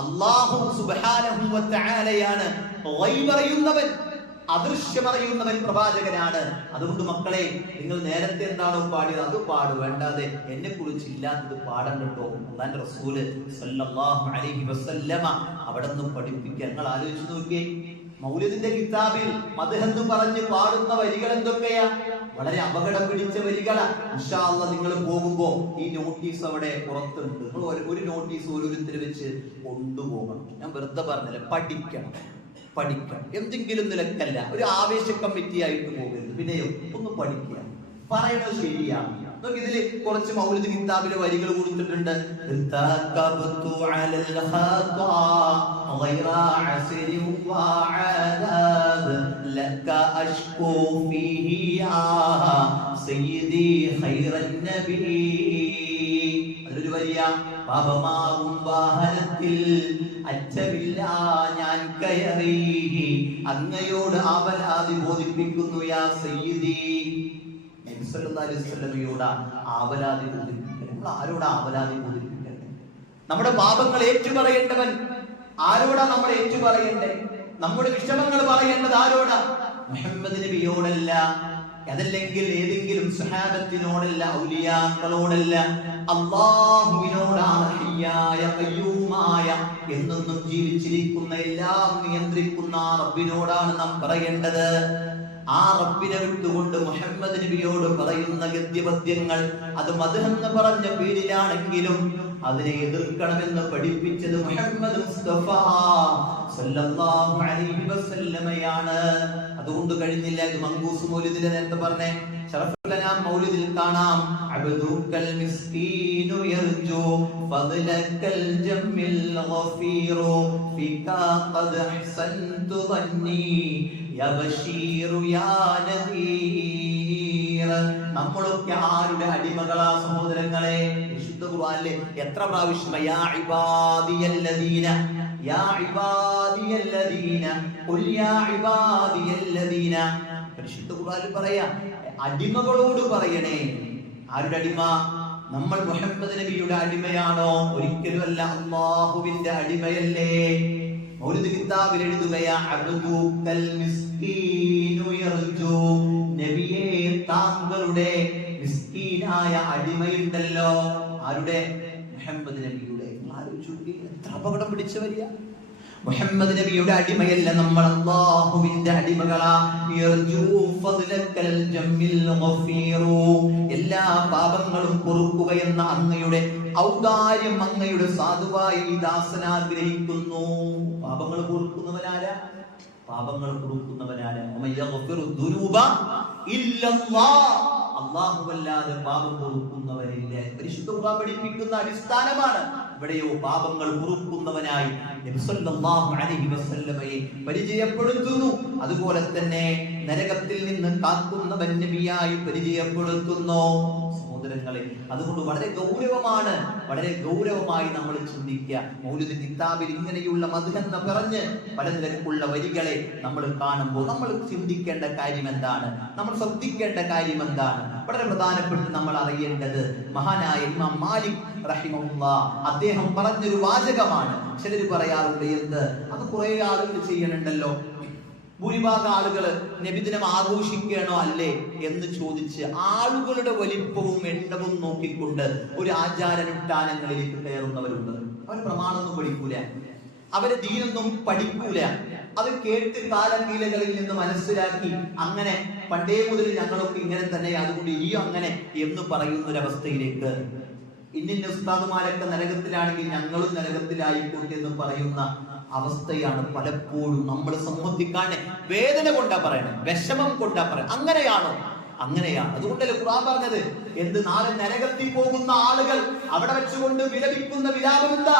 അല്ലാഹു സുബ്ഹാനഹു വ തആലയാണ് ഗൈബ് അറിയുന്നവൻ, അദൃശ്യമറിയുന്നവൻ പ്രവാചകനാണ്. അതുകൊണ്ട് മക്കളെ, നിങ്ങൾ നേരത്തെ എന്താണോ പാടിയത് അത് പാട്, വേണ്ടാതെ എന്നെ കുറിച്ച് ഇല്ലാത്തത് പാടണ്ടോ. അല്ലാഹുവിന്റെ റസൂല് സല്ലല്ലാഹു അലൈഹി വസല്ലമ അവിടെന്ന് പഠിപ്പിക്കുക. നിങ്ങൾ ആലോചിച്ച് നോക്കിയേ, മൗലിദിന്റെ കിതാബിൽ മദ്ഹ് എന്ന് പറഞ്ഞ് പാടുന്ന വരികൾ എന്തൊക്കെയാ? വളരെ അപകടം പിടിച്ച വരികളാ. ഇൻഷാ അല്ലാഹ് നിങ്ങൾ പോകുമ്പോ ഈ നോട്ടീസ് അവിടെ പുറത്തുണ്ട്. നിങ്ങൾ ഒരു നോട്ടീസ് ഓരോരുത്തർ വെച്ച് കൊണ്ടുപോകണം. ഞാൻ വെറുതെ പറഞ്ഞില്ല, പഠിക്കണം. എന്തെങ്കിലും നിലക്കല്ല, ഒരു ആവേശ കമ്മിറ്റി ആയിട്ട് പോകരുത്. പിന്നെയോ ഒന്ന് പഠിക്കുക, പറയണത് ശരിയാണ്. ഇതില് കുറച്ച് മൗലിദ് കിതാബിലെ വരികൾ കൊടുത്തിട്ടുണ്ട്. അതിലൊരു വരിയ, പാപമാവും വാഹനത്തിൽ അറ്റമില്ല ഞാൻ കയറി, അങ്ങയോട് ആവലാതി ബോധിപ്പിക്കുന്നു യാ സയ്യിദി. നബി സല്ലല്ലാഹു അലൈഹി വസല്ലമയോട് ആവലാതി ബോധിപ്പിക്കണം. നമ്മൾ ആരോടാ ആവലാതി ബോധിപ്പിക്കണ്ടേ? നമ്മുടെ പാപങ്ങൾ ഏറ്റുപറയേണ്ടവൻ ആരോടാ നമ്മൾ ഏറ്റുപറയണ്ടേ? നമ്മുടെ വിഷമങ്ങൾ പറയേണ്ടത് ആരോടാ? മുഹമ്മദ് നബിയോടല്ല, അതല്ലെങ്കിൽ ഏതെങ്കിലും സ്വഹാബത്തിനോടല്ല, ഔലിയാക്കളോടല്ല, അല്ലാഹുവിനോടാണ്. ഹയ്യായ ഖയ്യൂമായ, എന്നൊന്നും ജീവിച്ചിരിക്കുന്ന എല്ലാം നിയന്ത്രിക്കുന്ന റബ്ബിനോടാണ് നാം പറയേണ്ടത്. ആ റബ്ബിനെ വിട്ടുകൊണ്ട് മുഹമ്മദ് നബിയോട് പറയുന്ന ഗദ്യപദ്യങ്ങൾ അത് മദ്ഹ് എന്ന് പറഞ്ഞ പേരിലാണെങ്കിലും അതിനെ എതിർക്കണമെന്ന് പഠിപ്പിച്ചത് മുഹമ്മദ് മുസ്തഫ സല്ലല്ലാഹു അലൈഹി വസല്ലമയാണ്. അതുകൊണ്ട് കഴിഞ്ഞില്ല, ഇത് മങ്കൂസ് മൗലിദിലെ നേരത്തെ പറഞ്ഞേ ശറഫുൽ അനാം മൗലിദിൽ കാണാം, അബ്ദുക്കൽ മിസ്കീനു യർജു ഫദ്ലക്കൽ ജമ്മിൽ ഗഫീറു ഫികാ ഖദ് അഹ്സൻതു ظني യാ ബശീറു യാ നദീർ. നമ്മളൊക്കെ ആരുടെ അടിമകളാ സഹോദരങ്ങളെ? വിശുദ്ധ ഖുർആനിലെ എത്ര പ്രാവശ്യം യാ ഇബാദിയല്ലദീന യാ ഇബാദിയല്ലദീന ഖുൽ യാ ഇബാദിയല്ലദീന. പരിശുദ്ധ ഖുർആനിൽ പറയാ, അടിമകളോട് പറയണേ. ആരുടെ അടിമ? നമ്മൾ മുഹമ്മദ് നബിയുടെ അടിമയാണോ? ഒരിക്കലുമല്ല, അല്ലാഹുവിന്റെ അടിമയല്ലേ. മൗലിദ് കിതാബിൽ എഴുതുകയാ, അബ്ദുക്കൽ മിസ്കീനു യർജു. നബിയേ, താങ്കളുടെ മിസ്കീനായ അടിമയുണ്ടല്ലോ. ആരുടെ? മുഹമ്മദ് നബിയുടെ. എത്ര അപകടം പിടിച്ച വരിക. മുഹമ്മദ് നബിയുടെ അടിമയല്ല നമ്മൾ, അല്ലാഹുവിന്റെ അടിമകളാ. എല്ലാ പാപങ്ങളും പൊറുക്കുകയെന്ന അങ്ങയുടെ ഔദാര്യം, അങ്ങയുടെ സാധുവായ ഈ ദാസൻ ആഗ്രഹിക്കുന്നു. പാപങ്ങൾ പൊറുക്കുന്നവനാരാ? പാപങ്ങൾ പൊറുക്കുന്നവനാരാ? അല്ലാഹുവല്ലാതെ പാപം പൊറുക്കുന്നവരില്ല. പരിശുദ്ധ ഖുർആൻ പഠിപ്പിക്കുന്ന അടിസ്ഥാനമാണ്. ഇവിടെയോ പാപങ്ങൾ പൊറുക്കുന്നവനായി നബി സല്ലല്ലാഹു അലൈഹി വസല്ലമയെ പരിചയപ്പെടുത്തുന്നു. അതുപോലെ തന്നെ നരകത്തിൽ നിന്ന് കാക്കുന്നവൻ നബിയായി പരിചയപ്പെടുത്തുന്നു. സഹോദരങ്ങളെ, അതുകൊണ്ട് വളരെ ഗൗരവമാണ്, വളരെ ഗൗരവമായി നമ്മൾ ചിന്തിക്കുക. മൗലിദ് കിതാബിൽ ഇങ്ങനെയുള്ള മദ്ഹ് എന്ന് പറഞ്ഞ് പല നിലക്കുള്ള വരികളെ നമ്മൾ കാണുമ്പോൾ നമ്മൾ ചിന്തിക്കേണ്ട കാര്യം എന്താണ്? നമ്മൾ ശ്രദ്ധിക്കേണ്ട കാര്യം എന്താണ്? വളരെ പ്രധാനപ്പെട്ട് നമ്മൾ അറിയേണ്ടത് മഹാനായ ഇമാം മാലിക് റഹിമഹുല്ലാഹ് അദ്ദേഹം പറഞ്ഞൊരു വാചകമാണ്. ചിലർ പറയാറുണ്ട്, എന്ത് അത് കുറെ ആളുകൾ ചെയ്യണുണ്ടല്ലോ, ഭൂരിഭാഗം ആളുകൾ നബിദിനം ആഘോഷിക്കണോ അല്ലേ എന്ന് ചോദിച്ച് ആളുകളുടെ വലിപ്പവും എണ്ണവും നോക്കിക്കൊണ്ട് ഒരു ആചാരാനുഷ്ഠാനങ്ങളിലേക്ക് കയറുന്നവരുണ്ട്. അവർ പ്രമാണമൊന്നും പഠിക്കൂല, അവര് ദീനൊന്നും പഠിക്കൂല, അത് കേട്ട് കാലകീലകളിൽ നിന്ന് മനസ്സിലാക്കി അങ്ങനെ പണ്ടേ മുതൽ ഞങ്ങളൊക്കെ ഇങ്ങനെ തന്നെ, അതുകൊണ്ട് ഇനിയും അങ്ങനെ എന്ന് പറയുന്ന ഒരവസ്ഥയിലേക്ക്, ഇന്നിന്ന ഉസ്താദുമാരൊക്കെ നരകത്തിലാണെങ്കിൽ ഞങ്ങളും നരകത്തിലായിക്കോട്ടെ എന്ന് പറയുന്ന അവസ്ഥയാണ് പലപ്പോഴും നമ്മൾ സമൂഹത്തിക്കാണ്. വേദന കൊണ്ടാ പറയണേ, വിഷമം കൊണ്ടാ പറയണേ. അങ്ങനെയാണോ? അങ്ങനെയാണ്. അതുകൊണ്ടല്ലേ ഖുർആൻ പറഞ്ഞത്, എന്ത് നാളെ നരകത്തിൽ പോകുന്ന ആളുകൾ അവിടെ വെച്ചുകൊണ്ട് വിലപിക്കുന്ന വിലാപം എന്താ?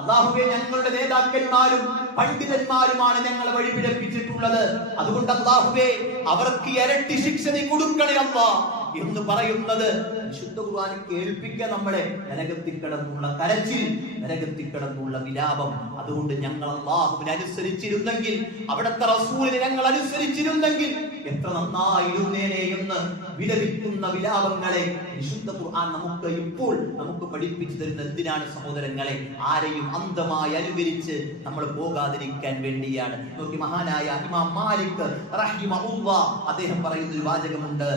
അല്ലാഹുവേ, ഞങ്ങളുടെ നേതാക്കന്മാരും പണ്ഡിതന്മാരുമാണ് ഞങ്ങളെ വഴിപിഴപ്പിച്ചിട്ടുള്ളത്. അതുകൊണ്ട് അല്ലാഹുവേ, അവർക്ക് ഇരട്ടി ശിക്ഷ നീ കൊടുക്കണേ അല്ലാഹ് എന്ന് പറയുന്നത് വിശുദ്ധ ഖുർആൻ കേൾപ്പിക്കുക നമ്മളെ. നരകത്തിൽ കിടന്നുള്ള കരച്ചിൽ, നരകത്തിൽ കിടന്നുള്ള വിലാപം. അതുകൊണ്ട് ഞങ്ങൾ അല്ലാഹുവിനെ അനുസരിച്ചിരുന്നെങ്കിൽ, അവിടുത്തെ റസൂലിനെ ഞങ്ങൾ അനുസരിച്ചിരുന്നെങ്കിൽ എത്ര നന്നായിരുന്നേനെ എന്ന് വിലപിക്കുന്ന വിലാപങ്ങളെ വിശുദ്ധ ഖുർആൻ നമുക്ക് ഇപ്പോൾ നമുക്ക് പഠിപ്പിച്ചു തരുന്ന എന്തിനാണ് സഹോദരങ്ങളെ? ആരെയും അന്ധമായി അനുകരിച്ച് നമ്മൾ പോകാതിരിക്കാൻ വേണ്ടിയാണ്. നോക്കി, മഹാനായ ഇമാം മാലിക് റഹിമഹുല്ലാഹ് അദ്ദേഹം പറയുന്ന ഒരു വാചകമുണ്ട്,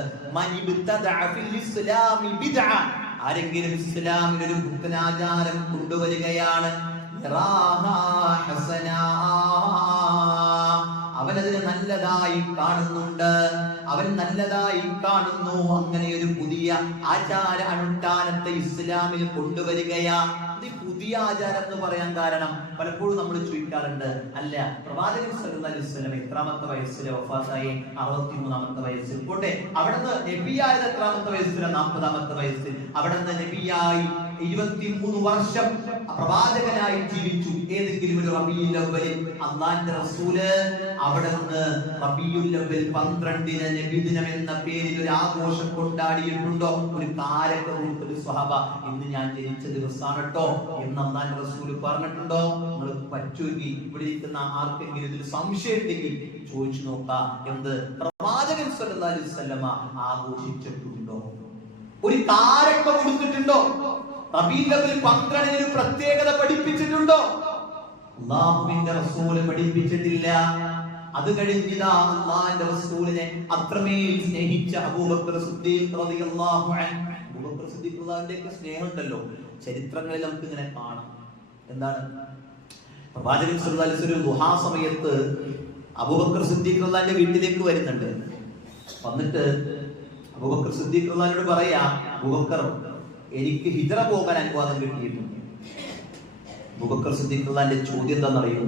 ആരെങ്കിലും ഇസ്ലാമിൽ ഒരു പുത്തനാചാരം കൊണ്ടുവരികയാണ്, അവനതിന് നല്ലതായി കാണുന്നുണ്ട്, അവൻ നല്ലതായി കാണുന്നു, അങ്ങനെ ഒരു പുതിയ ആചാര അനുഷ്ഠാനത്തെ ഇസ്ലാമിൽ കൊണ്ടുവരികയാ. ഇത് പുതിയ ആചാരം എന്ന് പറയാൻ കാരണം പലപ്പോഴും നമ്മൾ ചോദിക്കാറുണ്ട്, അല്ല പ്രവാചകൻ സല്ലല്ലാഹു അലൈഹി വസല്ലം എത്രാമത്തെ വയസ്സിൽ വഫാത്തായി? 63ാമത്തെ വയസ്സിൽ. പോട്ടെ, അവിടുന്ന് നബിയായത് എത്രാമത്തെ വയസ്സിൽ? 40ാമത്തെ വയസ്സിൽ. അവിടുന്ന് നബിയായി 23 വർഷം പ്രവാചകനായി ജീവിച്ചു. ഏതെങ്കിലും ഒരു റബീഉൽ അവ്വലിൽ അല്ലാഹുവിന്റെ റസൂല് അവിടുന്ന് റബീഉൽ അവ്വൽ 12-ന് നബിദിനം എന്ന പേരിൽ ഒരു ആഘോഷം കൊണ്ടാടിയിട്ടുണ്ടോ? ഒരു കാലൊക്കെ കൊടുത്തൊരു സ്വഹാബ, ഇന്ന് ഞാൻ ജനിച്ച ദിവസമാണ് കേട്ടോ എന്ന് അല്ലാഹുവിന്റെ റസൂല് പറഞ്ഞിട്ടുണ്ടോ? നിങ്ങൾ പറ്റുമെങ്കിൽ ഇവിടെ ഇരിക്കുന്ന ആർക്കെങ്കിലും ഇതിൽ സംശയം ഉണ്ടെങ്കിൽ ചോദിച്ചു നോക്കാം. എന്ത് പ്രവാചകൻ സല്ലല്ലാഹു അലൈഹി വസല്ലമ ആഘോഷിച്ചിട്ടുണ്ടോ? ഒരു കാരക്ക കൊടുത്തിട്ടുണ്ടോ? റബീഉൽ അവ്വൽ 12-ന് ഒരു പ്രത്യേകത പഠിപ്പിച്ചിട്ടുണ്ടോ? അല്ലാഹുവിന്റെ റസൂൽ പഠിപ്പിച്ചിട്ടില്ല. അത് കഴിഞ്ഞിതാ അല്ലാഹുവിന്റെ റസൂലിനെ അത്രമേൽ സ്നേഹിച്ച അബൂബക്കർ സിദ്ദീഖ് റളിയല്ലാഹു അൻഹു. അബൂബക്കർ സിദ്ദീഖ് റളിയല്ലാഹുവിന്റെ സ്നേഹം ഉണ്ടല്ലോ, ചരിത്രങ്ങളിൽ നമുക്ക് ഇങ്ങനെ കാണാം. എന്താണ്? പ്രവാചകൻ സല്ലല്ലാഹു അലൈഹി വസല്ലം ദുഹാ സമയത്ത് അബൂബക്കർ സിദ്ദീഖ് റളിയല്ലാഹുവിന്റെ വീട്ടിലേക്ക് വരുന്നുണ്ട്. വന്നിട്ട് അബൂബക്കർ സിദ്ദീഖ് റളിയല്ലാഹുവിനോട് പറയാ, അബൂബക്കർ, എനിക്ക് ഹിജ്റ പോകാൻ അനുവാദം കിട്ടിയിട്ടുണ്ട്. അബൂബക്കർ സിദ്ദീഖ് റളിയല്ലാഹുവിന്റെ ചോദ്യം എന്താണെന്നറിയോ?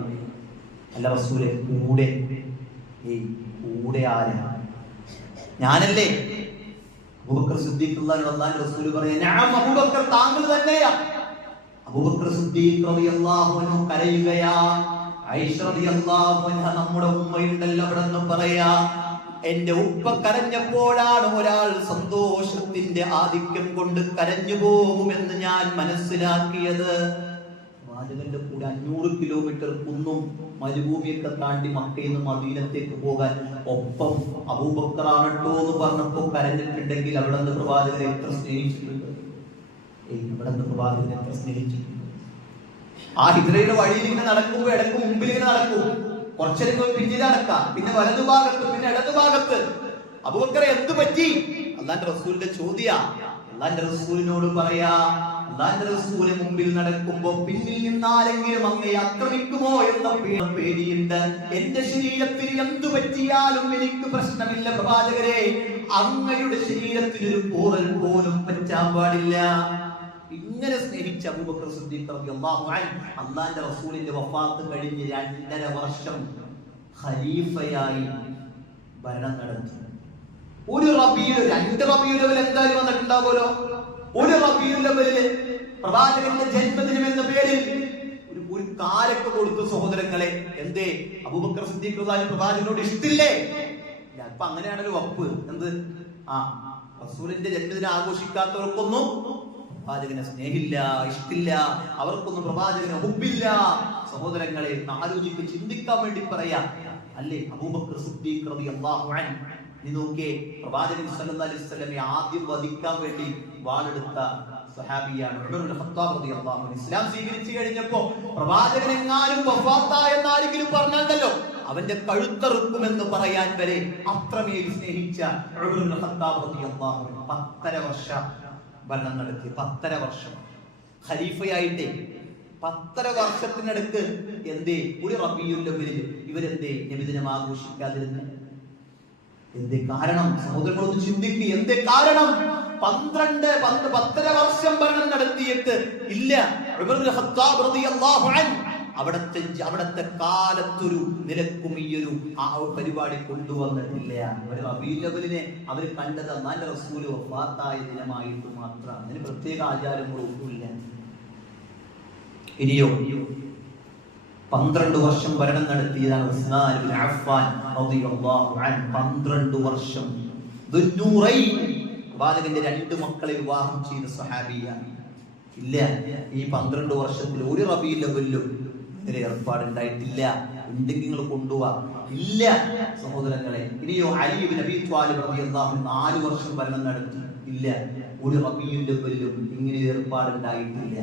അല്ല റസൂലേ, കൂടെ? കൂടെ ആരാ? ഞാനല്ലേ? അബൂബക്കർ സിദ്ദീഖ് റളിയല്ലാഹു അൻഹു റസൂൽ പറയാ, നഅം അബൂബക്കർ, താങ്കൾ തന്നെയാ. അബൂബക്കർ സിദ്ദീഖ് റളിയല്ലാഹു അൻഹു കരയുകയാ. ആയിഷ റളിയല്ലാഹു അൻഹ, നമ്മുടെ ഉമ്മയുണ്ടല്ലോ, അവിടെ നിന്ന് പറയാ, എന്റെ ഉപ്പ കരഞ്ഞപ്പോഴാണ് ഒരാൾ സന്തോഷത്തിന്റെ ആധിക്യം കൊണ്ട് കരഞ്ഞു പോകുമെന്ന് ഞാൻ മനസ്സിലാക്കിയത്. പ്രവാചകന്റെ കൂടെ 500 കിലോമീറ്റർ കുന്നും മരുഭൂമിയൊക്കെ താണ്ടി മക്കയിൽ നിന്ന് മദീനത്തേക്ക് പോകാൻ ഒപ്പം അബൂബക്കറാണട്ടോ എന്ന് പറഞ്ഞപ്പോ കരഞ്ഞിട്ടുണ്ടെങ്കിൽ അവിടെ നിന്ന് പ്രവാചകനെ എത്ര സ്നേഹിച്ചിട്ടുണ്ട്. ഇവിടെ നിന്ന് പ്രവാചകനെ എത്ര സ്നേഹിച്ചിട്ടുണ്ട്. ആ ഹിജ്റയുടെ വഴിയിൽ ഇങ്ങനെ നടക്കുമ്പോ ഇടക്ക് മുമ്പിൽ ഇങ്ങനെ നടക്കും, കുറച്ചേരം പിന്നിൽ നടക്കാം, പിന്നെ വലതുഭാഗത്ത്, പിന്നെ ഇടതുഭാഗത്ത്. അബൂബക്കറെ എന്ത് പറ്റി? അള്ളാന്റെ റസൂലിന്റെ ചോദ്യ. അള്ളാന്റെ റസൂലിനോട് പറയാ, അള്ളാന്റെ റസൂല് മുമ്പിൽ നടക്കുമ്പോ പിന്നിൽ നിന്നാരെങ്കിലും അങ്ങയെ ആക്രമിക്കുമോ എന്ന പേടിയുണ്ട്. എന്റെ ശരീരത്തിന് എന്തു പറ്റിയാലും എനിക്ക് പ്രശ്നമില്ല പ്രവാചകരെ, അങ്ങയുടെ ശരീരത്തിനൊരു പോറൽ പോലും പറ്റാൻ പാടില്ല. ഇങ്ങനെ സ്നേഹിച്ച അബൂബക്കർ സിദ്ദീഖ് റളിയല്ലാഹു അൻഹു അല്ലാഹുവിന്റെ റസൂലിന്റെ വഫാത്ത് കഴിഞ്ഞ് 2.5 വർഷം ഖലീഫയായി ഭരണം നടത്തി. ഒരു റബീഉൽ 2 റബീഉൽ അവൽ എന്തായാലും വന്നിട്ടുണ്ടാവുമല്ലോ. ഒരു റബീഉൽ അവലില് പ്രവാചകന്റെ ജന്മദിനം എന്ന പേരിൽ ഒരു കാരൊക്കെ കൊടുത്തു സഹോദരങ്ങളെ. എന്തേ? അബൂബക്കർ സിദ്ദീഖ് റളിയല്ലാഹു അൻഹു പ്രവാചകനോട് ഇഷ്ടമില്ലേ? അപ്പൊ അങ്ങനെയാണല്ലോ വപ്പ്. എന്ത്? റസൂലിന്റെ ജന്മദിനം ആഘോഷിക്കാത്തവർക്കൊന്നും പ്രവാചകനെ സ്നേഹില്ല, ഇഷ്ടില്ല, അവർക്കൊന്നും പ്രവാചകനെ ഹുബ്ബില്ല. സഹോദരങ്ങളെ, ആലോചിക്ക്, ചിന്തിക്കാൻ വേണ്ടി പറയാ അല്ലേ. അബൂബക്കർ സിദ്ദീഖ് റളിയല്ലാഹു അൻഹു നീ നോക്കിയേ, പ്രവാചകൻ സല്ലല്ലാഹു അലൈഹി വസല്ലമയെ ആദ്യം വധിക്കാൻ വേണ്ടി വാളെടുത്ത സ്വഹാബിയാണ് ഉമർ ഇബ്നുൽ ഖത്താബ് റളിയല്ലാഹു അൻഹു. ഇസ്ലാം സ്വീകരിച്ചു കഴിഞ്ഞപ്പോ പ്രവാചകൻ എങ്ങാനും വഫാത്തായെന്ന് ആരെങ്കിലും പറഞ്ഞാണ്ടല്ലോ അവന്റെ കഴുത്തറുക്കുമെന്ന് പറയാൻ വരെ അത്രമേൽ സ്നേഹിച്ച ഉമർ ഇബ്നുൽ ഖത്താബ് റളിയല്ലാഹു അൻഹു 10.5 വർഷം ഭരണം നടത്തി. 10.5 വർഷം ഖലീഫയായിട്ടേ 10.5 വർഷത്തിനടുക്ക് എന്തേ ഒരു റബീഉൽ അവ്വലിൽ ഇവരെന്തേ നബിദിനം ആഘോഷിക്കാതിരുന്നു? എന്തേ കാരണം? സഹോദരങ്ങളൊന്ന് ചിന്തിക്ക്, എന്തേ കാരണം? 10.5 വർഷം ഭരണം നടത്തിയിട്ട് ഇല്ല ഉമർ ഇബ്നുൽ ഖത്താബ് റളിയല്ലാഹു അൻഹു അവിടത്തെ കാലത്തൊരു നിലക്കും ഈ ഒരു പരിപാടി കൊണ്ടുവന്നിട്ടില്ല. ഒരു റബീഉൽ അവ്വലിനെ അവർ കണ്ടത് അല്ലാഹുവിന്റെ റസൂൽ വഫാത്തായ ദിനമായിട്ട് മാത്രമാണ്. അതിന് പ്രത്യേക ആചാരങ്ങളൊന്നുമില്ല. ഇനിയോ 12 വർഷം ഭരണം നടത്തിയതാണ് ഉസ്മാൻ ഇബ്നു അഫ്ഫാൻ റളിയല്ലാഹു അൻഹു. 12 വർഷം ദുന്നൂറൈൻ പ്രവാചകന്റെ 2 മക്കളെ വിവാഹം ചെയ്ത സ്വഹാബിയാണ്. ഇല്ല, ഈ 12 വർഷത്തിൽ ഒരു റബീഉൽ അവ്വലിലും ഏർപ്പാടുണ്ടായിട്ടില്ല. ഉണ്ടെങ്കിൽ നിങ്ങൾ കൊണ്ടുപോവാ. ഇല്ല സഹോദരങ്ങളെ. ഇനിയോ അലി ഇബ്നു അബീ ത്വാലിബ് റളിയല്ലാഹു അൻഹു 4 വർഷം ഭരണം നടത്തി. ഇല്ല, ഒരു റബീഉൽ അവ്വലിലും ഇങ്ങനെ ഏർപ്പാടുണ്ടായിട്ടില്ല.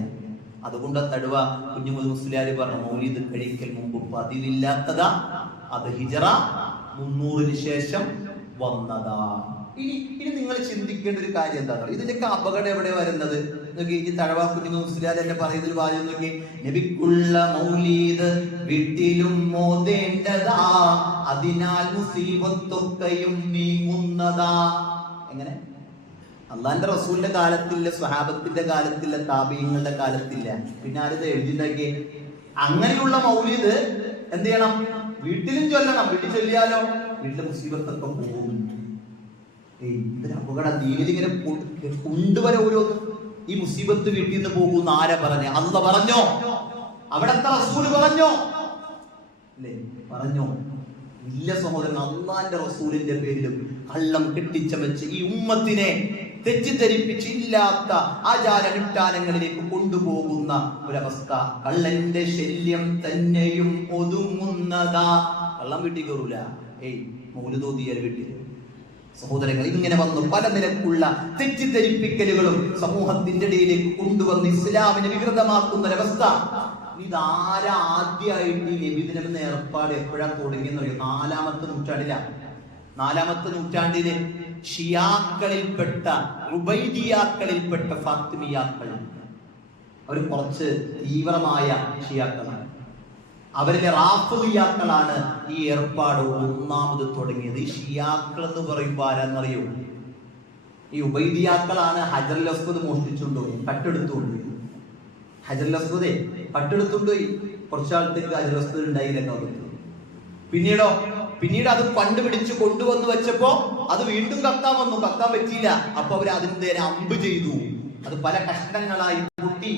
അതുകൊണ്ട് തടുവ കുഞ്ഞുമുൽ മുസ്ലിയാർ പറഞ്ഞ മൗലിദ് കഴിക്കൽ മുമ്പ് പതിവില്ലാത്തതാ, അത് ഹിജറ 300 ശേഷം വന്നതാ. ഇനി നിങ്ങൾ ചിന്തിക്കേണ്ട ഒരു കാര്യം എന്താണ്? ഇതിന്റെയൊക്കെ അപകടം എവിടെ വരുന്നത്? നോക്കി, ഈ തഴവ കുഞ്ഞുങ്ങൾ മുസ്ലിയാർ എന്നെ പറയുന്നൊരു കാര്യം നോക്കി, നബിക്കുള്ള മൗലീദ് വീട്ടിലും മോദേണ്ടതാ, അതിനാൽ മുസീബത്തൊക്കെയും നീങ്ങുന്നതാ. എങ്ങനെ? അള്ളാന്റെ റസൂലിന്റെ കാലത്തില്ല, സ്വഹാബത്തിന്റെ കാലത്തില്ല, താബീങ്ങളുടെ കാലത്തില്ല. പിന്നെ ആരിത് എഴുതിണ്ടാക്കിയേ? അങ്ങനെയുള്ള മൗലിദ് എന്ത് ചെയ്യണം? വീട്ടിലും ചൊല്ലണം. വീട്ടിൽ ചൊല്ലിയാലോ വീട്ടിലെ മുസീബത്തൊക്കെ പോകും. ഇതൊരു അപകട ദീനിലിങ്ങനെ കൊണ്ടുവരെ ഓരോന്നും. ഈ മുസീബത്ത് വീട്ടിൽ നിന്ന് പോകുന്ന ആരാ പറഞ്ഞേ? അല്ല പറഞ്ഞോ? അവിടത്തെ റസൂൽ പറഞ്ഞോ? അല്ലേ? പറഞ്ഞോ? ഇല്ല സഹോദരൻ. അള്ളാന്റെ റസൂലിന്റെ പേരിലും കള്ളം കെട്ടിച്ചമച്ച് ഈ ഉമ്മത്തിനെ തെറ്റിദ്ധരിപ്പിച്ചില്ലാത്ത ആചാരാനുഷ്ഠാനങ്ങളിലേക്ക് കൊണ്ടുപോകുന്ന ഒരവസ്ഥ. കള്ളന്റെ ശല്യം തന്നെയും ഒതുങ്ങുന്നതാ. കള്ളം വീട്ടിൽ കയറൂല. മൗലിദ് ഓതിയാൽ വീട്ടിൽ. സഹോദരങ്ങൾ, ഇങ്ങനെ വന്നു പല നിലക്കുള്ള തെറ്റിദ്ധരിപ്പിക്കലുകളും സമൂഹത്തിന്റെ ഇടയിലേക്ക് കൊണ്ടുവന്ന് ഇസ്ലാമിനെ വികൃതമാക്കുന്ന ഒരവസ്ഥ. ഇതാരാ ആദ്യമായിട്ട് ഈ നബിദിനം എന്ന ഏർപ്പാട് എപ്പോഴാ തുടങ്ങിയെന്ന് അറിയോ? 4-ാമത്തെ നൂറ്റാണ്ടിലാണ്. 4-ാമത്തെ നൂറ്റാണ്ടില് ഷിയാക്കളിൽപ്പെട്ട ഉബൈദിയാക്കളിൽപ്പെട്ട ഫാത്തിമിയാക്കൾ, അവർ കുറച്ച് തീവ്രമായ ഷിയാക്കളാണ്. അവരിലെ റാഫിദിയാക്കളാണ് ഈ ഏർപ്പാട് ഒന്നാമത് തുടങ്ങിയത്. ഈ ഷിയാക്കൾ എന്ന് പറയുമ്പോൾ ആരാന്നറിയോ? ഈ ഉബൈദിയാക്കളാണ് ഹജറുൽ അസ്വദ് മോഷ്ടിച്ചുകൊണ്ടുപോയി, കട്ടെടുത്തുകൊണ്ടുപോയി. ഹജറുൽ അസ്വദേ കട്ടെടുത്തുകൊണ്ടുപോയി. കുറച്ചാളത്തേക്ക് ഹജറുൽ അസ്വദ് ഉണ്ടായില്ല. പിന്നീട് അത് കണ്ടുപിടിച്ച് കൊണ്ടുവന്ന് വെച്ചപ്പോ അത് വീണ്ടും കത്താൻ വന്നു. കത്താൻ പറ്റിയില്ല. അപ്പൊ അവർ അതിന്റെ അമ്പ് ചെയ്തു. അത് പല കഷ്ണങ്ങളായി പൊട്ടി.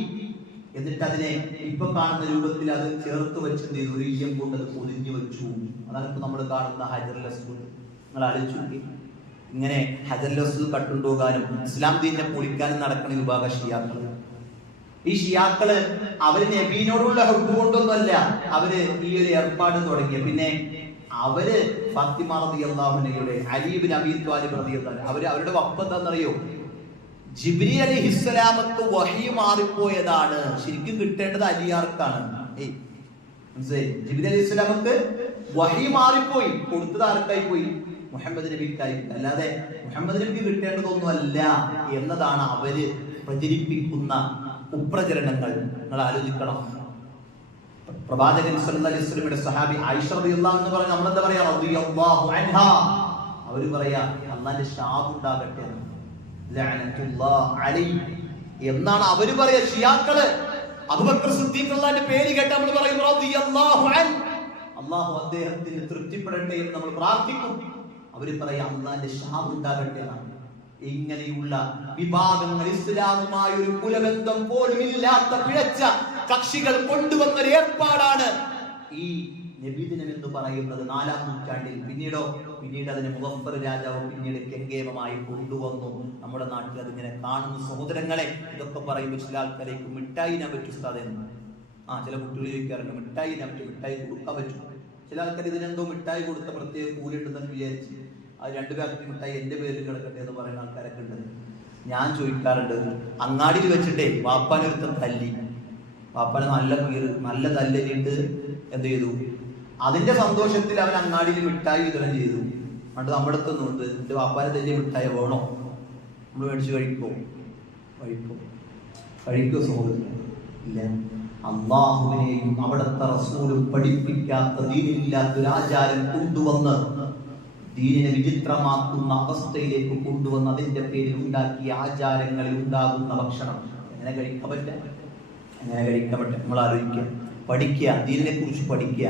എന്നിട്ട് അതിനെ ഇപ്പൊ കാണുന്ന രൂപത്തിൽ അത് ചേർത്ത് വെച്ച് എന്ത് ചെയ്തു? ഒരു ഈയം കൊണ്ട് അത് പൊതിഞ്ഞു വെച്ചു. അതാണ് ഇപ്പൊ നമ്മൾ കാണുന്ന ഹജറുൽ അസ്വദ്. നിങ്ങൾ ആലോചിച്ചു, ഇങ്ങനെ ഹജറുൽ അസ്വദ് കട്ടുണ്ടുപോകാനും ഇസ്ലാം ദീനിനെ പൊളിക്കാനും നടക്കുന്ന വിഭാഗ ഷിയാക്കൾ. ഈ ഷിയാക്കള് അവര് നബീനോടുള്ള ഹബ്ബ് കൊണ്ടൊന്നുമല്ല അവര് ഈ ഒരു ഏർപ്പാട് തുടങ്ങിയ. പിന്നെ അവര് ഫാത്തിമ റളിയല്ലാഹു അൻഹയുടെ, അലി ഇബ്നു അബീ ത്വാലിബ് റളിയല്ലാഹു അൻഹു, അവരുടെ വഖഫ് എന്താണെന്നറിയോ? ജിബ്രീൽ അലൈഹിസ്സലാമക്ക് വഹി മാറിപ്പോയതാണ്. ശരിക്കും കിട്ടേണ്ടത് അലിയാർക്കാണ്. ജിബ്രീൽ അലൈഹിസ്സലാമക്ക് വഹി മാറിപ്പോയി, കൊടുത്തത് ആർക്കായി പോയി? മുഹമ്മദ് നബിക്കായി. അല്ലാതെ മുഹമ്മദ് നബിക്ക് കിട്ടേണ്ടതൊന്നുമല്ല എന്നതാണ് അവര് പ്രചരിപ്പിക്കുന്ന കുപ്രചരണങ്ങൾ. നിങ്ങൾ ആലോചിക്കണം. പ്രവാചകൻ സല്ലല്ലാഹു അലൈഹി വസല്ലമയുടെ സഹാബി ആയിഷ റളിയല്ലാഹു അൻഹ പറഞ്ഞു, നമ്മളെന്താ പറയാ? റളിയല്ലാഹു അൻഹാ. അവര് പറയാ അല്ലാഹുവിന്റെ ശാപം ഉണ്ടാകട്ടെ, ലഅനത്തുല്ലാഹി അലൈഹി എന്നാണ് അവര് പറയാ. ഷിയാക്കള് അബൂബക്കർ സിദ്ദീഖ് റളിയല്ലാഹുവിന്റെ പേര് കേട്ട നമ്മൾ പറയും റളിയല്ലാഹു അൻഹു, അല്ലാഹു അദ്ദേഹത്തിന് തൃപ്തിപ്പെടട്ടെ എന്ന് നമ്മൾ പ്രാർത്ഥിക്കും. അവര് പറയാ അല്ലാഹുവിന്റെ ശാപം ഉണ്ടാകട്ടെ എന്നാണ്. ഇങ്ങനെയുള്ള വിഭാഗങ്ങൾ, ഇസ്ലാമുമായി ഒരു കുലബന്ധം പോലും ഇല്ലാത്ത പിഴച്ച കക്ഷികൾ കൊണ്ടുവന്ന ഒരു ഏർപ്പാടാണ് ഈ നബിദിനം എന്ന് പറയുന്നത് 4-ാം നൂറ്റാണ്ടിൽ. പിന്നീട് അതിനെ മുഗഫർ രാജാവ് പിന്നീട് കെങ്കേമമായി കൊണ്ടുവന്നു. നമ്മുടെ നാട്ടിൽ അതിങ്ങനെ കാണുന്നു. സഹോദരങ്ങളെ, ഇതൊക്കെ പറയുമ്പോൾ ചില ആൾക്കാരേക്ക് മിഠായിനെ പറ്റും ഉസ്താദെന്ന്. ചില കുട്ടികൾ ചോദിക്കാറുണ്ട് മിഠായിനെ പറ്റും, മിഠായി കൊടുക്കാൻ പറ്റും. ചില ആൾക്കാർ ഇതിനെന്തോ മിഠായി കൊടുത്ത പ്രത്യേക കൂലിയുണ്ടെന്ന് വിചാരിച്ച് അത് 2 പാക്കറ്റ് മിഠായി എന്റെ പേരിൽ കിടക്കട്ടെ എന്ന് പറയുന്ന ആൾക്കാരൊക്കെ ഉണ്ട്. ഞാൻ ചോദിക്കാറുണ്ട്, അങ്ങാടിയിൽ വെച്ചിട്ടേ വാപ്പാനൊരുത്തം തല്ലി, വാപ്പാനെ നല്ല തല്ലിട്ട് എന്ത് ചെയ്തു? അതിന്റെ സന്തോഷത്തിൽ അവൻ അങ്ങാടിയിൽ മിഠായി വിതരണം ചെയ്തു. അതുകൊണ്ട് നമ്മുടെ അടുത്തൊന്നുണ്ട്, എന്റെ വാപ്പാനെ തല്ലിയ മിഠായി വേണോ? നമ്മൾ മേടിച്ച് കഴിക്കോ? കഴിക്കോ സഹോദരൻ? ഇല്ല. അള്ളാഹുവിനെയും അവിടുത്തെ റസൂലും പഠിപ്പിക്കാത്ത, ദീനില്ലാത്തൊരു ആചാരം കൊണ്ടുവന്ന് ദീനിനെ വിചിത്രമാക്കുന്ന അവസ്ഥയിലേക്ക് കൊണ്ടുവന്ന് അതിന്റെ പേരിൽ ഉണ്ടാക്കിയ ആചാരങ്ങളിൽ ഉണ്ടാകുന്ന ഭക്ഷണം എങ്ങനെ കഴിക്കാൻ പറ്റുക? നമ്മൾ ആലോചിക്കുക, പഠിക്കുക, ദീനിനെ കുറിച്ച് പഠിക്കുക,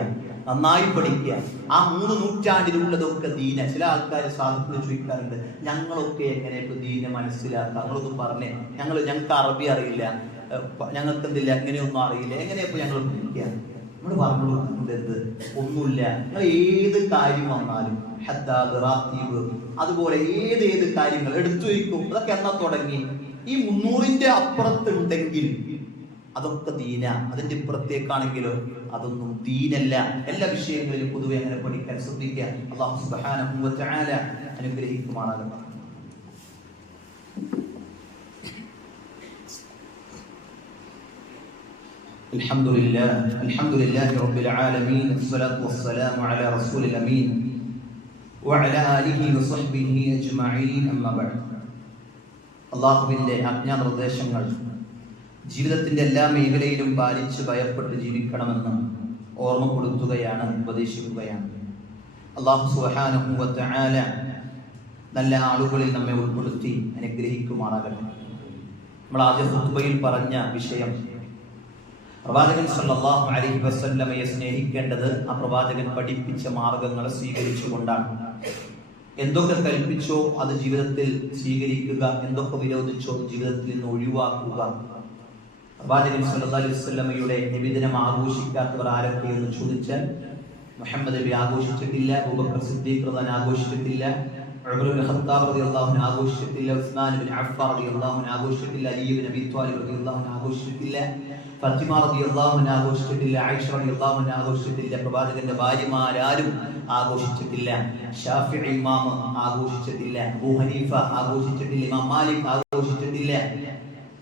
നന്നായി പഠിക്കുക. ആ 3 നൂറ്റാണ്ടിലുള്ളതൊക്കെ ദീന. ചില ആൾക്കാർ സാധുക്കൾ ചോദിക്കാറുണ്ട്, ഞങ്ങളൊക്കെ എങ്ങനെ ഇപ്പൊ ദീനെ മനസ്സിലാക്കാം? ഞങ്ങളൊന്നും പറഞ്ഞേ, ഞങ്ങൾക്ക് അറബി അറിയില്ല, ഞങ്ങൾക്ക് എന്തില്ല, എങ്ങനെയൊന്നും അറിയില്ല, എങ്ങനെയപ്പോ ഞങ്ങൾ പഠിക്കുക? നമ്മൾ പറഞ്ഞു കൊടുക്കുന്നത് ഒന്നുമില്ല. നിങ്ങൾ ഏത് കാര്യം വന്നാലും ഹദ്ദാദ്, റാത്തീബ്, അതുപോലെ ഏത് കാര്യങ്ങൾ എടുത്തു വയ്ക്കും. അതൊക്കെ എന്നാ തുടങ്ങി? ഈ 300ന്റെ അപ്പുറത്തുണ്ടെങ്കിൽ അതൊക്കെ ദീന. അതിന്റെ ഇപ്പുറത്തേക്കാണെങ്കിലോ അതൊന്നും ദീനല്ല. എല്ലാ വിഷയങ്ങളിലും പൊതുവെ അങ്ങനെ പഠിക്കാൻ ശ്രദ്ധിക്കുക. അല്ലാഹു സുബ്ഹാനഹു വ തആല അനുഗ്രഹിക്കുമാറാകട്ടെ. അൽഹംദുലില്ലാഹി റബ്ബിൽ ആലമീൻ, വസ്സലാത്തു വസ്സലാമു അലാ റസൂലിൽ അമീൻ വഅലാ ആലിഹി വസഹ്ബിഹി അജ്മഈൻ. അമ്മാ ബഅദ്. അല്ലാഹുവിന്റെ ആജ്ഞാനിർദ്ദേശങ്ങൾ ജീവിതത്തിന്റെ എല്ലാ മേഖലയിലും പാലിച്ച് ഭയപ്പെട്ട് ജീവിക്കണമെന്ന് ഓർമ്മപ്പെടുത്തുകയാണ്, ഉപദേശിക്കുകയാണ്. അല്ലാഹു സുബ്ഹാനഹു വ തആല നല്ല ആളുകളിൽ നമ്മെ ഉൾപ്പെടുത്തി അനുഗ്രഹിക്കുമാറാകട്ടെ. നമ്മൾ ആദ്യ ഖുത്ബയിൽ പറഞ്ഞ വിഷയം, പ്രവാചകൻ സല്ലല്ലാഹു അലൈഹി വസല്ലമയെ സ്നേഹിക്കേണ്ടത് ആ പ്രവാചകൻ പഠിപ്പിച്ച മാർഗങ്ങളെ സ്വീകരിച്ചുകൊണ്ടാണ്. എന്തൊക്കെ കൽപ്പിച്ചോ അത് ജീവിതത്തിൽ സ്വീകരിക്കുക, എന്തൊക്കെ വിരോധിച്ചോ ജീവിതത്തിൽ നിന്ന് ഒഴിവാക്കുക. പ്രവാചകൻ സല്ലല്ലാഹു അലൈഹി വസല്ലമയുടെ നബിദിനം ആഘോഷിക്കാത്തവർ ആരൊക്കെയെന്ന് ചോദിച്ചാൽ, മുഹമ്മദ് നബി ആഘോഷിച്ചിട്ടില്ല, അബൂബക്കർ സിദ്ദീഖ് റളിയല്ലാഹു അൻഹു ആഘോഷിച്ചിട്ടില്ല, ഉമർ ഇബ്നു ഖത്താബ് റളിയല്ലാഹു അൻഹു ആഘോഷിച്ചിട്ടില്ല, ഉസ്മാൻ ഇബ്നു അഫ്ഫാൻ റളിയല്ലാഹു അൻഹു ആഘോഷിച്ചിട്ടില്ല, അലി ഇബ്നു അബീ ത്വാലിബ് റളിയല്ലാഹു അൻഹു ആഘോഷിച്ചിട്ടില്ല, ഫാത്തിമ റളിയല്ലാഹു അൻഹ ആഘോഷിച്ചിട്ടില്ല, ആയിഷ റളിയല്ലാഹു അൻഹ ആഘോഷിച്ചിട്ടില്ല, പ്രവാചകന്റെ ഭാര്യമാരാരും ആഘോഷിച്ചിട്ടില്ല, ഷാഫിഈ ഇമാം ആഘോഷിച്ചിട്ടില്ല, അബൂ ഹനീഫ ആഘോഷിച്ചിട്ടില്ല, ഇമാം മാലിക് ആഘോഷിച്ചിട്ടില്ല.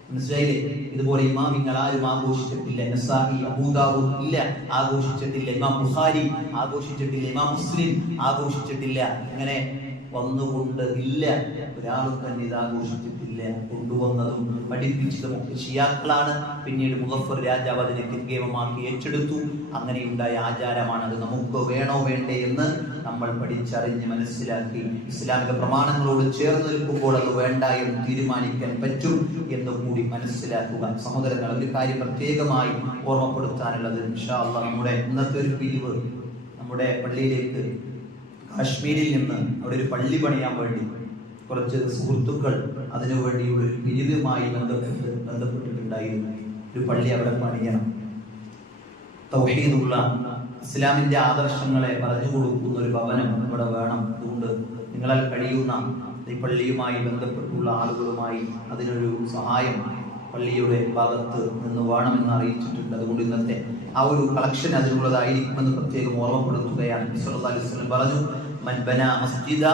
മനസ്സിലായില്ലേ? ഇതുപോലെ ഇമാമിങ്ങൾ ആരും ആഘോഷിച്ചിട്ടില്ല. നസാഇ, അബൂ ദാവൂദ് ഇല്ല, ആഘോഷിച്ചിട്ടില്ല. ഇമാം ബുഖാരി ആഘോഷിച്ചിട്ടില്ല, ഇമാം മുസ്ലിം ആഘോഷിച്ചിട്ടില്ല. അങ്ങനെ വന്നുകൊണ്ട് ഇല്ല, ഒരാളും തന്നെ ഇത് ആഘോഷിച്ചിട്ടില്ല. കൊണ്ടുവന്നതും പഠിപ്പിച്ചതും ഒക്കെ ഷിയാക്കളാണ്. പിന്നീട് മുഗഫർ രാജാവ് അതിനെ കെങ്കേമമാക്കി ഏറ്റെടുത്തു. അങ്ങനെയുണ്ടായ ആചാരമാണ്. അത് നമുക്ക് വേണോ വേണ്ടേ എന്ന് നമ്മൾ പഠിച്ചറിഞ്ഞ് മനസ്സിലാക്കി ഇസ്ലാമിക പ്രമാണങ്ങളോട് ചേർന്ന് നിൽക്കുമ്പോൾ അത് വേണ്ട എന്ന് തീരുമാനിക്കാൻ പറ്റും എന്ന് കൂടി മനസ്സിലാക്കുക. സഹോദരങ്ങൾ, ഒരു കാര്യം പ്രത്യേകമായി ഓർമ്മപ്പെടുത്താനുള്ളത്, ഇൻഷാ അല്ലാഹ് നമ്മുടെ ഇന്നത്തെ ഒരു പിരിവ് നമ്മുടെ പള്ളിയിലേക്ക് കാശ്മീരിൽ നിന്ന് അവിടെ ഒരു പള്ളി പണിയാൻ വേണ്ടി കുറച്ച് സുഹൃത്തുക്കൾ അതിനു വേണ്ടിയുള്ള ഒരു പിരിവുമായി ബന്ധപ്പെട്ടിട്ടുണ്ടായിരുന്നു. ഒരു പള്ളി അവിടെ പണിയണം, തൗഹീദുള്ള ഇസ്ലാമിന്റെ ആദർശങ്ങളെ പറഞ്ഞു കൊടുക്കുന്ന ഒരു ഭവനം അവിടെ വേണം. അതുകൊണ്ട് നിങ്ങളാൽ കഴിയുന്ന ഈ പള്ളിയുമായി ബന്ധപ്പെട്ടുള്ള ആളുകളുമായി അതിനൊരു സഹായം പള്ളിയുടെ ഭാഗത്ത് നിന്ന് വേണമെന്ന് അറിയിച്ചിട്ടുണ്ട്. അതുകൊണ്ട് ഇന്നത്തെ ആ ഒരു കളക്ഷൻ അതിനുള്ളതായിരിക്കുമെന്ന് പ്രത്യേകം ഓർമ്മപ്പെടുത്തുകയാണ്. സല്ലല്ലാഹു അലൈഹി വസല്ലം പറഞ്ഞു, മൻ ബനാ മസ്ജിദ,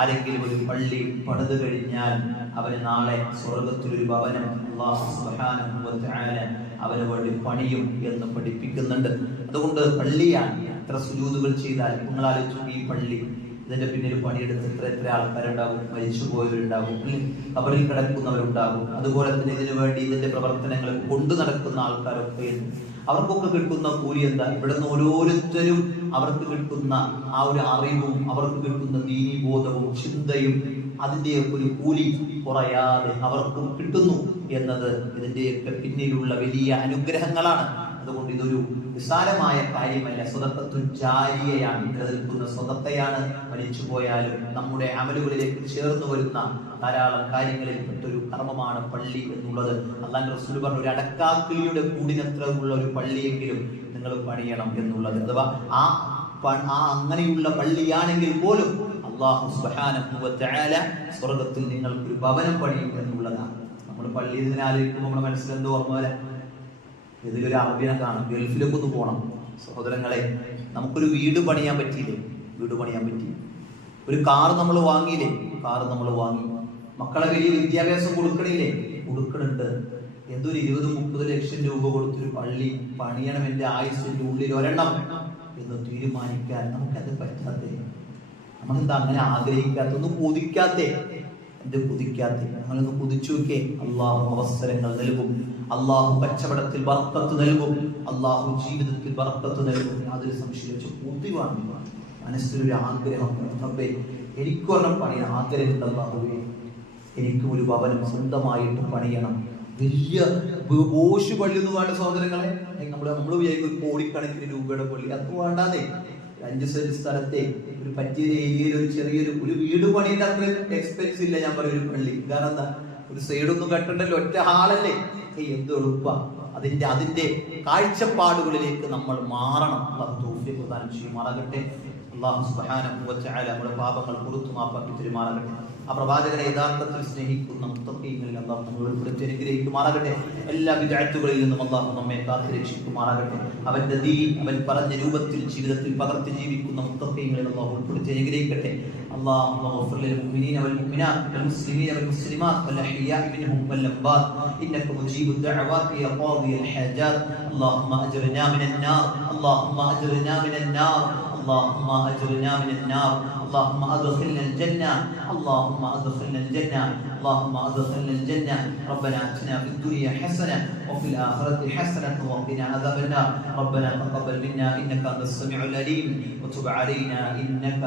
ആരെങ്കിലും ഒരു പള്ളി പണിത് കഴിഞ്ഞാൽ അവന് നാളെ സ്വർഗത്തിലൊരു ഭവനം അല്ലാഹു സുബ്ഹാനഹു വ തആല അവന് വേണ്ടി പണിയും എന്ന് പഠിപ്പിക്കുന്നുണ്ട്. അതുകൊണ്ട് പള്ളിയാണ്. എത്ര സുജൂദുകൾ ചെയ്താൽ നിങ്ങൾ ആലോചിച്ചു, ഈ പള്ളി ഇതിന്റെ പിന്നിൽ പണിയെടുത്ത് എത്ര ആൾക്കാരുണ്ടാകും, മരിച്ചു പോയവരുണ്ടാകും, കബറിൽ കിടക്കുന്നവരുണ്ടാകും. അതുപോലെ തന്നെ ഇതിനു വേണ്ടി ഇതിന്റെ പ്രവർത്തനങ്ങൾ കൊണ്ടു നടക്കുന്ന ആൾക്കാരൊക്കെ ഉണ്ട്. അവർക്കൊക്കെ കിട്ടുന്ന കൂലി എന്താ? ഇവിടുന്ന് ഓരോരുത്തരും അവർക്ക് കിട്ടുന്ന ആ ഒരു അറിവും അവർക്ക് കിട്ടുന്ന ദീനീബോധവും ചിന്തയും അതിന്റെയൊക്കെ ഒരു കൂലി കുറയാതെ അവർക്കും കിട്ടുന്നു എന്നത് ഇതിന്റെയൊക്കെ പിന്നിലുള്ള വലിയ അനുഗ്രഹങ്ങളാണ്. അതുകൊണ്ട് ഇതൊരു നിസ്സാരമായ കാര്യമല്ല, സ്വതക്കത്തു ജാരിയയാണ്, നിലനിൽക്കുന്ന സ്വതക്കയാണ്. മരിച്ചു പോയാലും നമ്മുടെ അമലുകളിലേക്ക് ചേർന്ന് വരുന്ന ധാരാളം കാര്യങ്ങളിൽ പെട്ടൊരു കർമ്മമാണ് പള്ളി എന്നുള്ളത്. അല്ലാഹുവിന്റെ റസൂൽ പറഞ്ഞു, ഒരു അടക്കാക്കിളിയുടെ കൂടിനത്ര ഉള്ള ഒരു പള്ളിയെങ്കിലും നിങ്ങൾ പണിയണം എന്നുള്ളത്. അഥവാ ആ അങ്ങനെയുള്ള പള്ളിയാണെങ്കിൽ പോലും അല്ലാഹു സുബ്ഹാനഹു വ തആല സ്വർഗ്ഗത്തിൽ നിങ്ങൾക്ക് ഒരു ഭവനം പണിയും എന്നുള്ളതാണ്. നമ്മൾ പള്ളിയിൽ നിന്ന് ആലോചിക്കുമ്പോൾ നമ്മുടെ മനസ്സിലെന്തോ ഓർമ്മ വരാം, ഏതൊരു അറബിനെ കാണും, ഗൾഫിലേക്ക് ഒന്ന് പോകണം. സഹോദരങ്ങളെ, നമുക്കൊരു വീട് പണിയാൻ പറ്റിയില്ലേ? വീട് പണിയാൻ പറ്റി. ഒരു കാർ നമ്മൾ വാങ്ങിയില്ലേ? കാർ നമ്മൾ വാങ്ങി. മക്കളെ വലിയ വിദ്യാഭ്യാസം കൊടുക്കണില്ലേ? കൊടുക്കണുണ്ട്. എന്തൊരു 20-30 ലക്ഷം രൂപ കൊടുത്തൊരു പള്ളി പണിയണം എന്റെ ആയുസിന്റെ ഉള്ളിൽ ഒരെണ്ണം എന്ന് തീരുമാനിക്കാൻ നമുക്കത് പറ്റാത്തേ. നമ്മളെന്താ അങ്ങനെ ആഗ്രഹിക്കാത്ത, ഒന്നും കൊതിക്കാത്തേ? എന്ത് കൊതിക്കാത്തേ? നമ്മളൊന്ന് കൊതിച്ചു നോക്കേ. അള്ളാഹു അവസരങ്ങൾ നൽകും, അള്ളാഹു കച്ചവടത്തിൽ ബർക്കത്ത് നൽകും, അള്ളാഹു ജീവിതത്തിൽ ബർക്കത്ത് നൽകും. യാതൊരു സംശയിച്ചു കൊതിവാണ് മനസ്സിലൊരു ആഗ്രഹം. എനിക്കൊരെണ്ണം പണിയണം ആഗ്രഹമുണ്ട്. അള്ളാഹുവേ, എനിക്കും ഒരു ഭവനം സ്വന്തമായിട്ട് പണിയണം. വലിയ ബോഷ് പള്ളി ഒന്നും വേണ്ട സഹോദരങ്ങളെ. നമ്മൾ വിചാരിക്കും ഒരു കോടിക്കണക്കിന് രൂപയുടെ പള്ളി, അത് വേണ്ടാതെ 5 സെന്റ് സ്ഥലത്തെ ഒരു പറ്റിയ ഏരിയയിൽ ഒരു ചെറിയൊരു വീട് പണിയുടെ അത്ര എക്സ്പെൻസ് ഇല്ല. ഞാൻ പറയും ഒരു പള്ളി. കാരണം എന്താ? ഒരു സൈഡൊന്നും കെട്ടണ്ടല്ലോ, ഒറ്റ ഹാളല്ലേ. എന്ത് എളുപ്പ. അതിന്റെ കാഴ്ചപ്പാടുകളിലേക്ക് നമ്മൾ മാറണം. അല്ലാഹു തൗഫീഖ് പ്രദാനം ചെയ്യുമാറാകട്ടെ. അല്ലാഹു സുബ്ഹാനഹു വ തആല നമ്മുടെ പാപങ്ങൾ പുറത്തു മാപ്പാക്കി തരുമാറാകട്ടെ. ആ പ്രവാചകനെ യഥാർത്ഥത്തിൽ സ്നേഹിക്കുന്ന മുത്തഖീങ്ങളിൽ അല്ലാഹു നമ്മളെ ഉൾപ്പെടുത്തി അനുഗ്രഹിക്കുമാറാകട്ടെ. എല്ലാ ബിദ്അത്തുകളിൽ നിന്നും അല്ലാഹു നമ്മെ കാത്തുരക്ഷിക്കുമാറാകട്ടെ. അവന്റെ ദീൻ അവൻ പറഞ്ഞ രൂപത്തിൽ ജീവിതത്തിൽ പകർത്തി ജീവിക്കുന്ന മുത്തഖീങ്ങളിൽ അല്ലാഹു ഉൾപ്പെടുത്തി അനുഗ്രഹിക്കട്ടെ. اللهم اغفر للمؤمنين والمؤمنات والمسلمين والمسلمات والاحياء منهم والاموات انك مجيب الدعوات يا قاضي الحاجات. اللهم اجرنا من النار، اللهم اجرنا من النار، اللهم اجرنا من النار. اللهم ادخلنا الجنه، اللهم ادخلنا الجنه، اللهم ادخلنا الجنه. ربنا اتنا في الدنيا حسنه وفي الاخره حسنه وقنا عذاب النار. ربنا تقبل منا انك انت السميع العليم وتب علينا انك